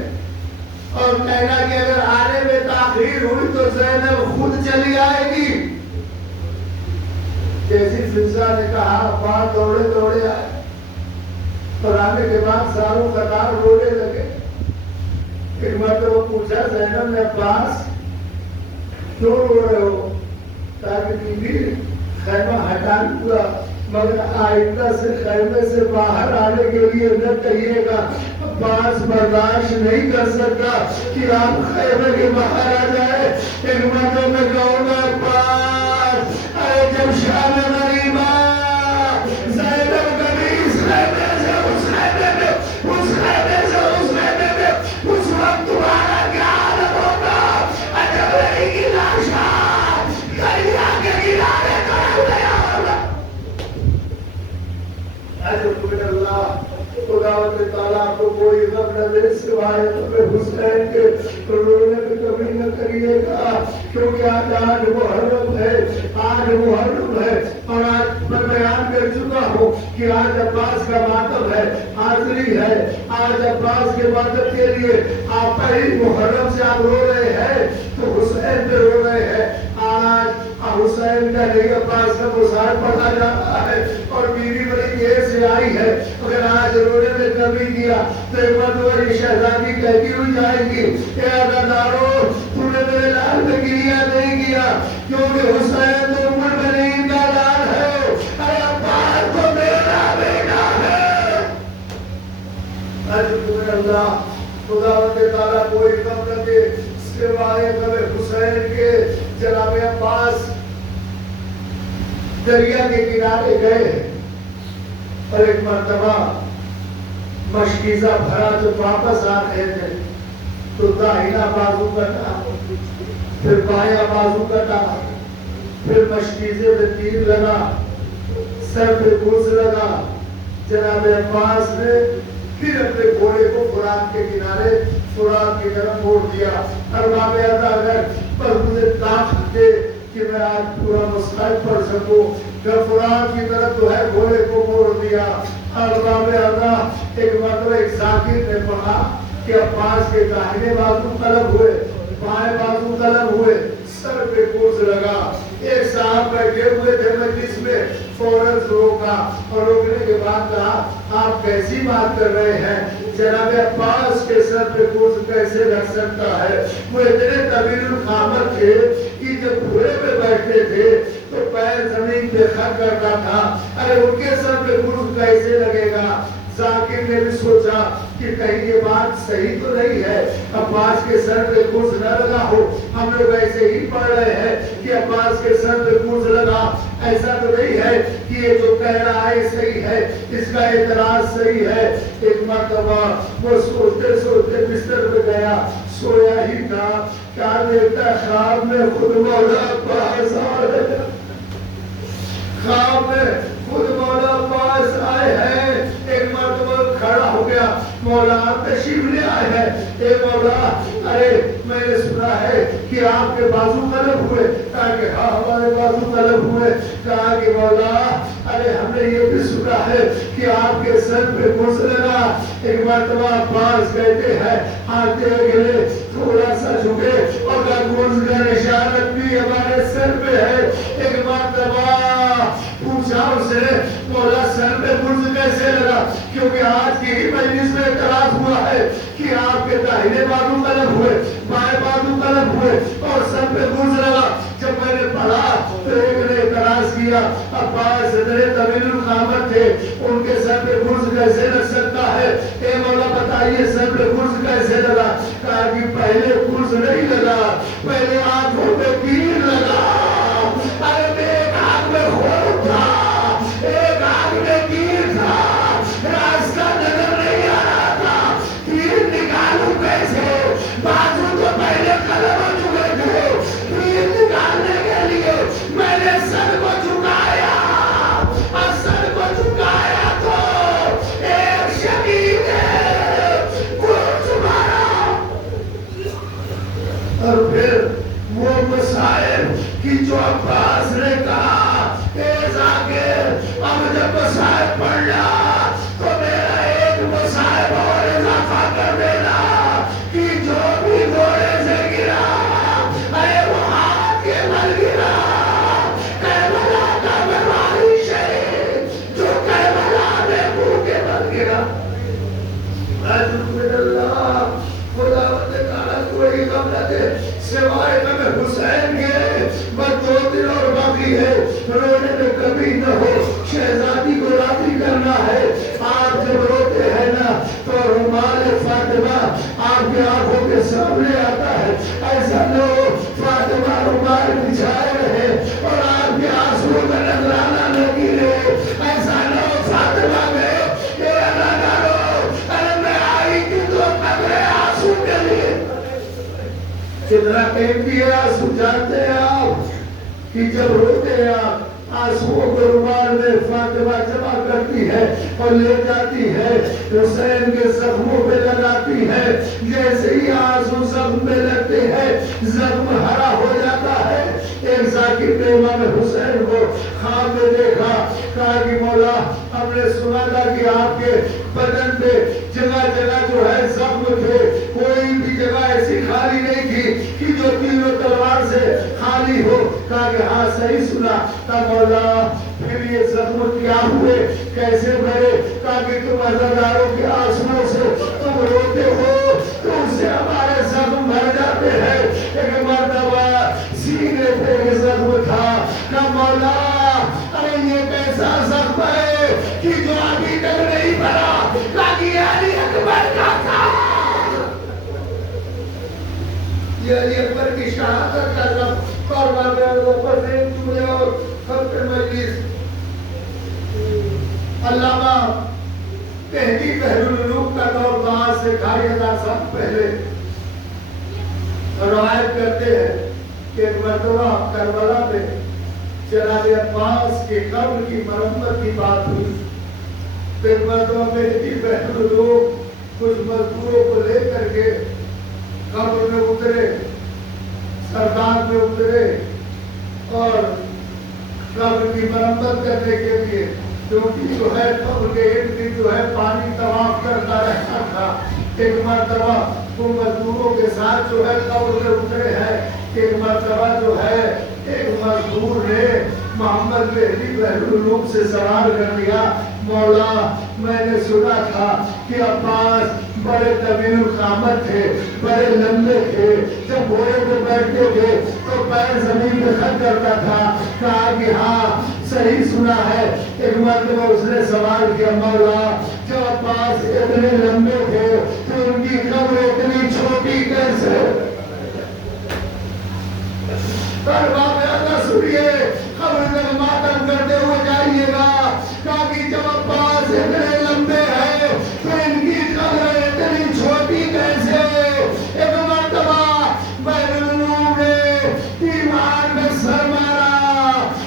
اور کہنا کہ اگر آنے میں تاخیر ہوئی تو زینب خود چلی آئے گی۔ جیسی فضا نے کہا عباس دوڑے دوڑے آئے اور آنے کے بعد ساروں قطار رونے لگے۔ ایک مرتبہ پوچھا زینب نے عباس کیوں رو رہے ہو؟ تاکہ بیوی خیمہ ہٹا دیا، مگر آئندہ سے خیمے سے باہر آنے کے لیے نہ کہیے گا، عباس برداشت نہیں کر سکتا کہ آپ خیمے کے باہر آ جائے۔ ایک مرتبہ میں کہوں گا عباس اے جب شام غریبہ زینب کبھی اس خیمے سے اس خیمے میں اس خیمے سے اس خیمے میں اس وقت تمہارا کیا حالت ہوگا؟ جب رہی کی لاشا دریا کے کنارے کھڑا گیا ہوگا۔ اجب اللہ خداوند تعالیٰ کو کوئی غم نہ دے سوائے تمہیں حسین کے رونے میں کبھی نہ کریے گا، کیونکہ آج محرم ہے، آج محرم ہے، اور آج میں بیان کر چکا ہوں کہ آج عباس کا ماتم ہے، حاضری ہے، آج عباس کے ماتم کے لیے آپ پہلی محرم سے آپ رو رہے ہیں تو حسین پہ رو رہے ہیں۔ آج حسین کا نہیں عباس کا مظاہر پڑھا جا رہا ہے اور بیوی بڑی دیر سے آئی ہے، اگر آج رونے میں کمی کیا تو ایک مرتبہ شہزادی کہتی ہوئی جائے گی اے عزادارو تو نے میرے لال میں گریا نہیں کیا کیونکہ حسین تو عمر بنین کا لال ہے، ارے عباس تو میرا بیٹا ہے۔ اجب اللہ خداوند تعالیٰ کوئی غم نہ دے سوائے غم حسین کے۔ جناب عباس دریا کے کنارے گئے اور ایک مرتبہ مشکیزہ بھرا جو واپس آ رہے تھے تو داہنا بازو کٹا، پھر بایاں بازو کٹا، پھر مشکیزے میں تیر لگا، سر پہ گوز لگا۔ جناب عباس نے پھر اپنے گھوڑے کو فرات کے کنارے فرات کی طرف موڑ دیا۔ ارباب ادا اگر پر مجھے طاقت دے کہ میں آج پورا مصحف پڑھ سکوں، میں فرات کی طرف جو ہے گھوڑے کو موڑ دیا۔ ارباب ادا ایک مرتبہ ایک ذاکر نے پڑھا کہ عباس کے داہنے بازو قلب ہوئے، بائیں بازو قلب ہوئے، سر پہ گوز لگا۔ ایک صاحب بیٹھے ہوئے تھے مجلس میں، فوراً روکا اور روکنے کے بعد کہا آپ کیسی بات کر رہے ہیں، جناب عباس کے سر پہ گوز کیسے لگ سکتا ہے؟ وہ اتنے طویل القامت تھے کہ جب گھوڑے پہ بیٹھتے تھے تو پیر زمین پہ خط کرتا تھا، ارے ان کے سر پہ گوز کیسے لگے گا؟ ذاکر نے بھی سوچا کہ کہیں یہ بات صحیح تو نہیں ہے، عباس کے سر پہ گوز نہ لگا ہو، ہم لوگ ایسے ہی پڑھ رہے ہیں کہ عباس کے سر پہ گوز لگا، ایسا تو نہیں ہے کہ یہ جو کہہ رہا ہے صحیح ہے، اس کا اعتراض صحیح ہے۔ ایک مرتبہ وہ سوچتے سوچتے بستر پہ گیا، سویا ہی تھا، کیا دیکھتا خواب میں خود مولا عباس آئے، خواب میں خود مولا عباس آئے ہیں۔ ایک مرتبہ کھڑا ہو گیا، مولا آپ تشریف لے آئے ہیں، اے مولا ارے میں نے سنا ہے کہ آپ کے بازو قلب ہوئے۔ کہا کہ ہاں ہمارے بازو قلب ہوئے۔ کہا کہ مولا ارے ہم نے یہ بھی سنا ہے کہ آپ کے سر پہ گوز لگا۔ ایک مرتبہ عباس کہتے ہیں آتے گلے تھوڑا سا جھکے اور کہا گوز کا نشان بھی ہمارے سر پہ ہے۔ ایک مرتبہ پوچھا اسے مولا سر پہ گوز کیسے لگا؟ کیونکہ آج کی ہی مجلس میں اعتراض ہوا ہے کہ آپ کے داہنے بازو قلب ہوئے، بائیں بازو قلب ہوئے اور سر پہ گوز لگا۔ جب میں نے پڑھا تو ایک نے اعتراض کیا عباس اتنے طویل القامت تھے، ان کے سر پہ گوز کیسے لگ سکتا ہے؟ اے مولا بتائیے سر پہ گوز کیسے لگا؟ کہا کہ پہلے گوز نہیں لگا، پہلے آنکھوں پہ تیر لگا۔ ارے ایک آنکھ میں خون تھا، ایک آنکھ میں تیر تھا، راستہ نظر نہیں آ رہا تھا، تیر نکالوں کیسے؟ بازو تو پہلے قلم ہو چکے تھے، تیر نکالنے کے لیے میں نے سر کو جھکایا اور سر کو جھکایا تو ایک شدید گرج مارا۔ اور پھر وہ مصائب کی جو عباس نے کہا اے ذاکر اب جب مصائب پڑھنا تو میرا ایک مصائب اور اضافہ کر دینا کہ جو بھی گھوڑے سے گرا ارے وہ ہاتھ کے بل گرا، کربلا کا بیماری شہید جو کربلا میں منہ کے بل گرا۔ اللہ خدا تعالیٰ کوئی غم نہ دے سوائے غم حسین کے، بس 2 دن اور باقی ہے، رونے میں کبھی نہ ہو، شہزادی کو راضی کرنا ہے۔ آپ جب روتے ہیں نا تو رومال فاطمہ آپ کی آنکھوں کے سامنے آتا ہے، ایسا نہ ہو فاطمہ رومال بچھائے رہے اور آپ کے آنسو کا نظرانہ نہ گرے، ایسا نہ ہو فاطمہ میں یہ اللہ نہ رو، ارے میں آئی تھی تو قبرے آنسو کے لیے۔ کتنا قیمتی ہے آنسو جانتے ہیں آپ کہ جب روتے ہیں آپ آنسوؤں کو رومال میں فاطمہ جمع کرتی ہے اور لے جاتی ہے، حسین کے زخموں پہ لگاتی ہے، جیسے ہی آنسو زخم میں لگتے ہیں زخم ہرا ہو جاتا ہے۔ ایک ذاکر نے امام حسین کو خواب میں دیکھا، کہا کہ مولا ہم نے سنا تھا کہ آپ کے بدن پہ جگہ جگہ جو ہے زخم تھے، کوئی بھی جگہ ایسی خالی نہیں تھی کہ جو تیر و تلوار سے خالی ہو۔ کہا کہ ہاں صحیح سنا تھا مولا، پھر یہ زخم کیا ہوئے کیسے بھرے؟ کہا کہ تم عزاداروں کے آنسوؤں سے تم روتے ہو تو اس سے ہمارے زخم بھر جاتے ہیں۔ ایک مرتبہ سینے پہ یہ زخم تھا، کہا مولا ارے یہ کیسا زخم ہے کہ جو ابھی تک نہیں بھرا؟ کہا کہ علی اکبر کا تھا، یہ علی اکبر کی شہادت کا زخم۔ اور علامہ مہدی بہرالعلوم کا دور بعد سے 2500 سال پہلے روایت کرتے ہیں کہ ایک مرتبہ کربلا میں جناب عباس کے قبر کی مرمت کی بات ہوئی. ایک مرتبہ مہدی بہرالعلوم کچھ مزدوروں کو لے کر کے قبر میں اترے, سردار میں اترے اور قبر کی مرمت کرنے کے لیے, کیونکہ جو ہے قبر کے ارد گرد جو ہے پانی طواف کرتا رہتا تھا. ایک مرتبہ وہ مزدوروں کے ساتھ جو ہے قبر میں اترے ہیں. ایک مرتبہ جو ہے ایک مزدور نے محمد مہدی بہرالعلوم سے سوال کر دیا, مولا میں نے سنا تھا کہ عباس بڑے طویل القامت تھے, بڑے لمبے تھے, جب گھوڑے پہ بیٹھتے تھے تو پیر زمین پہ خط کرتا تھا. کہا کہ ہاں صحیح سنا ہے. ایک مرتبہ اس نے سوال کیا, مولا جب عباس اتنے لمبے تھے تو ان کی قبر اتنی چھوٹی کیسے؟ سنیے, خبر تک ماتم کرتے ہوئے جائیے گا, تاکہ جب عباس اتنے لمبے ہیں تو ان کی قبر اتنی چھوٹی کیسے؟ ایک مرتبہ بہرالعلوم نے ایمان میں سر مارا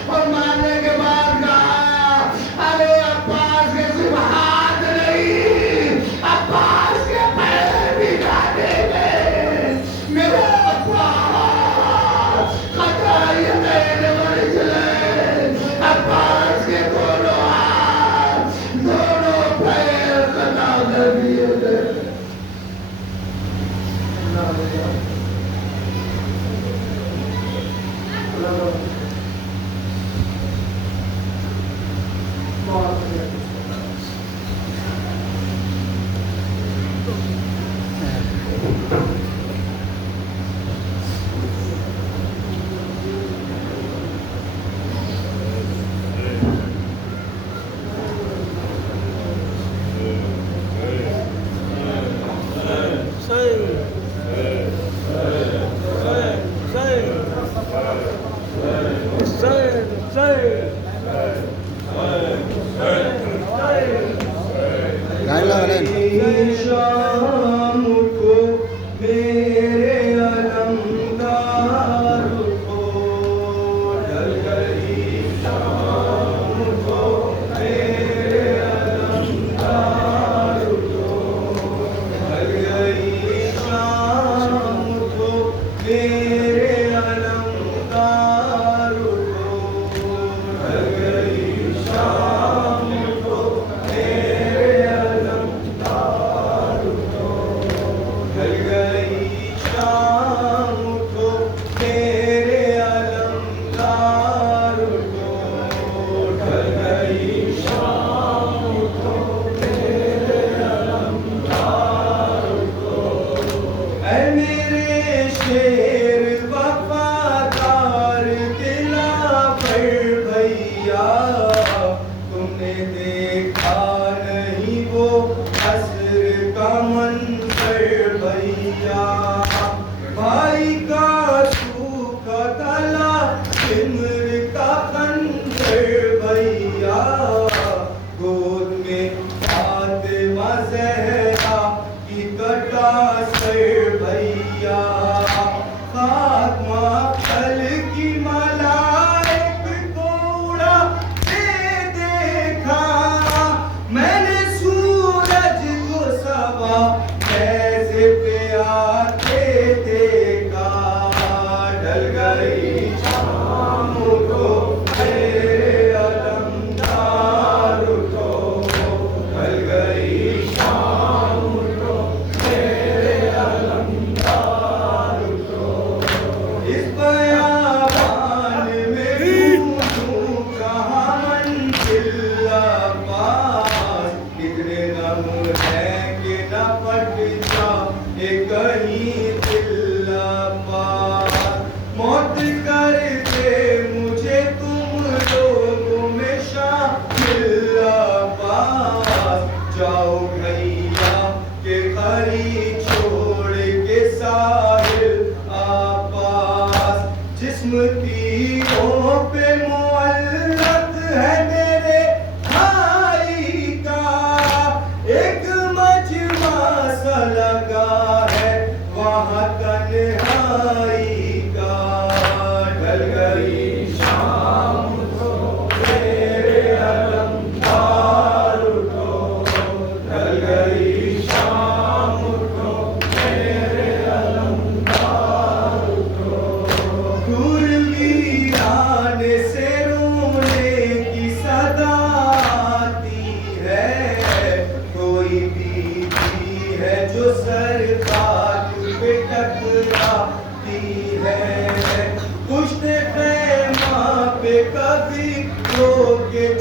اور مارنے کے بعد کہا, ارے عباس کے صرف ہاتھ نہیں, عباس کے پیر بھی کاٹے گئے. میرا عباس خطا یہ میرے مرجلے, عباس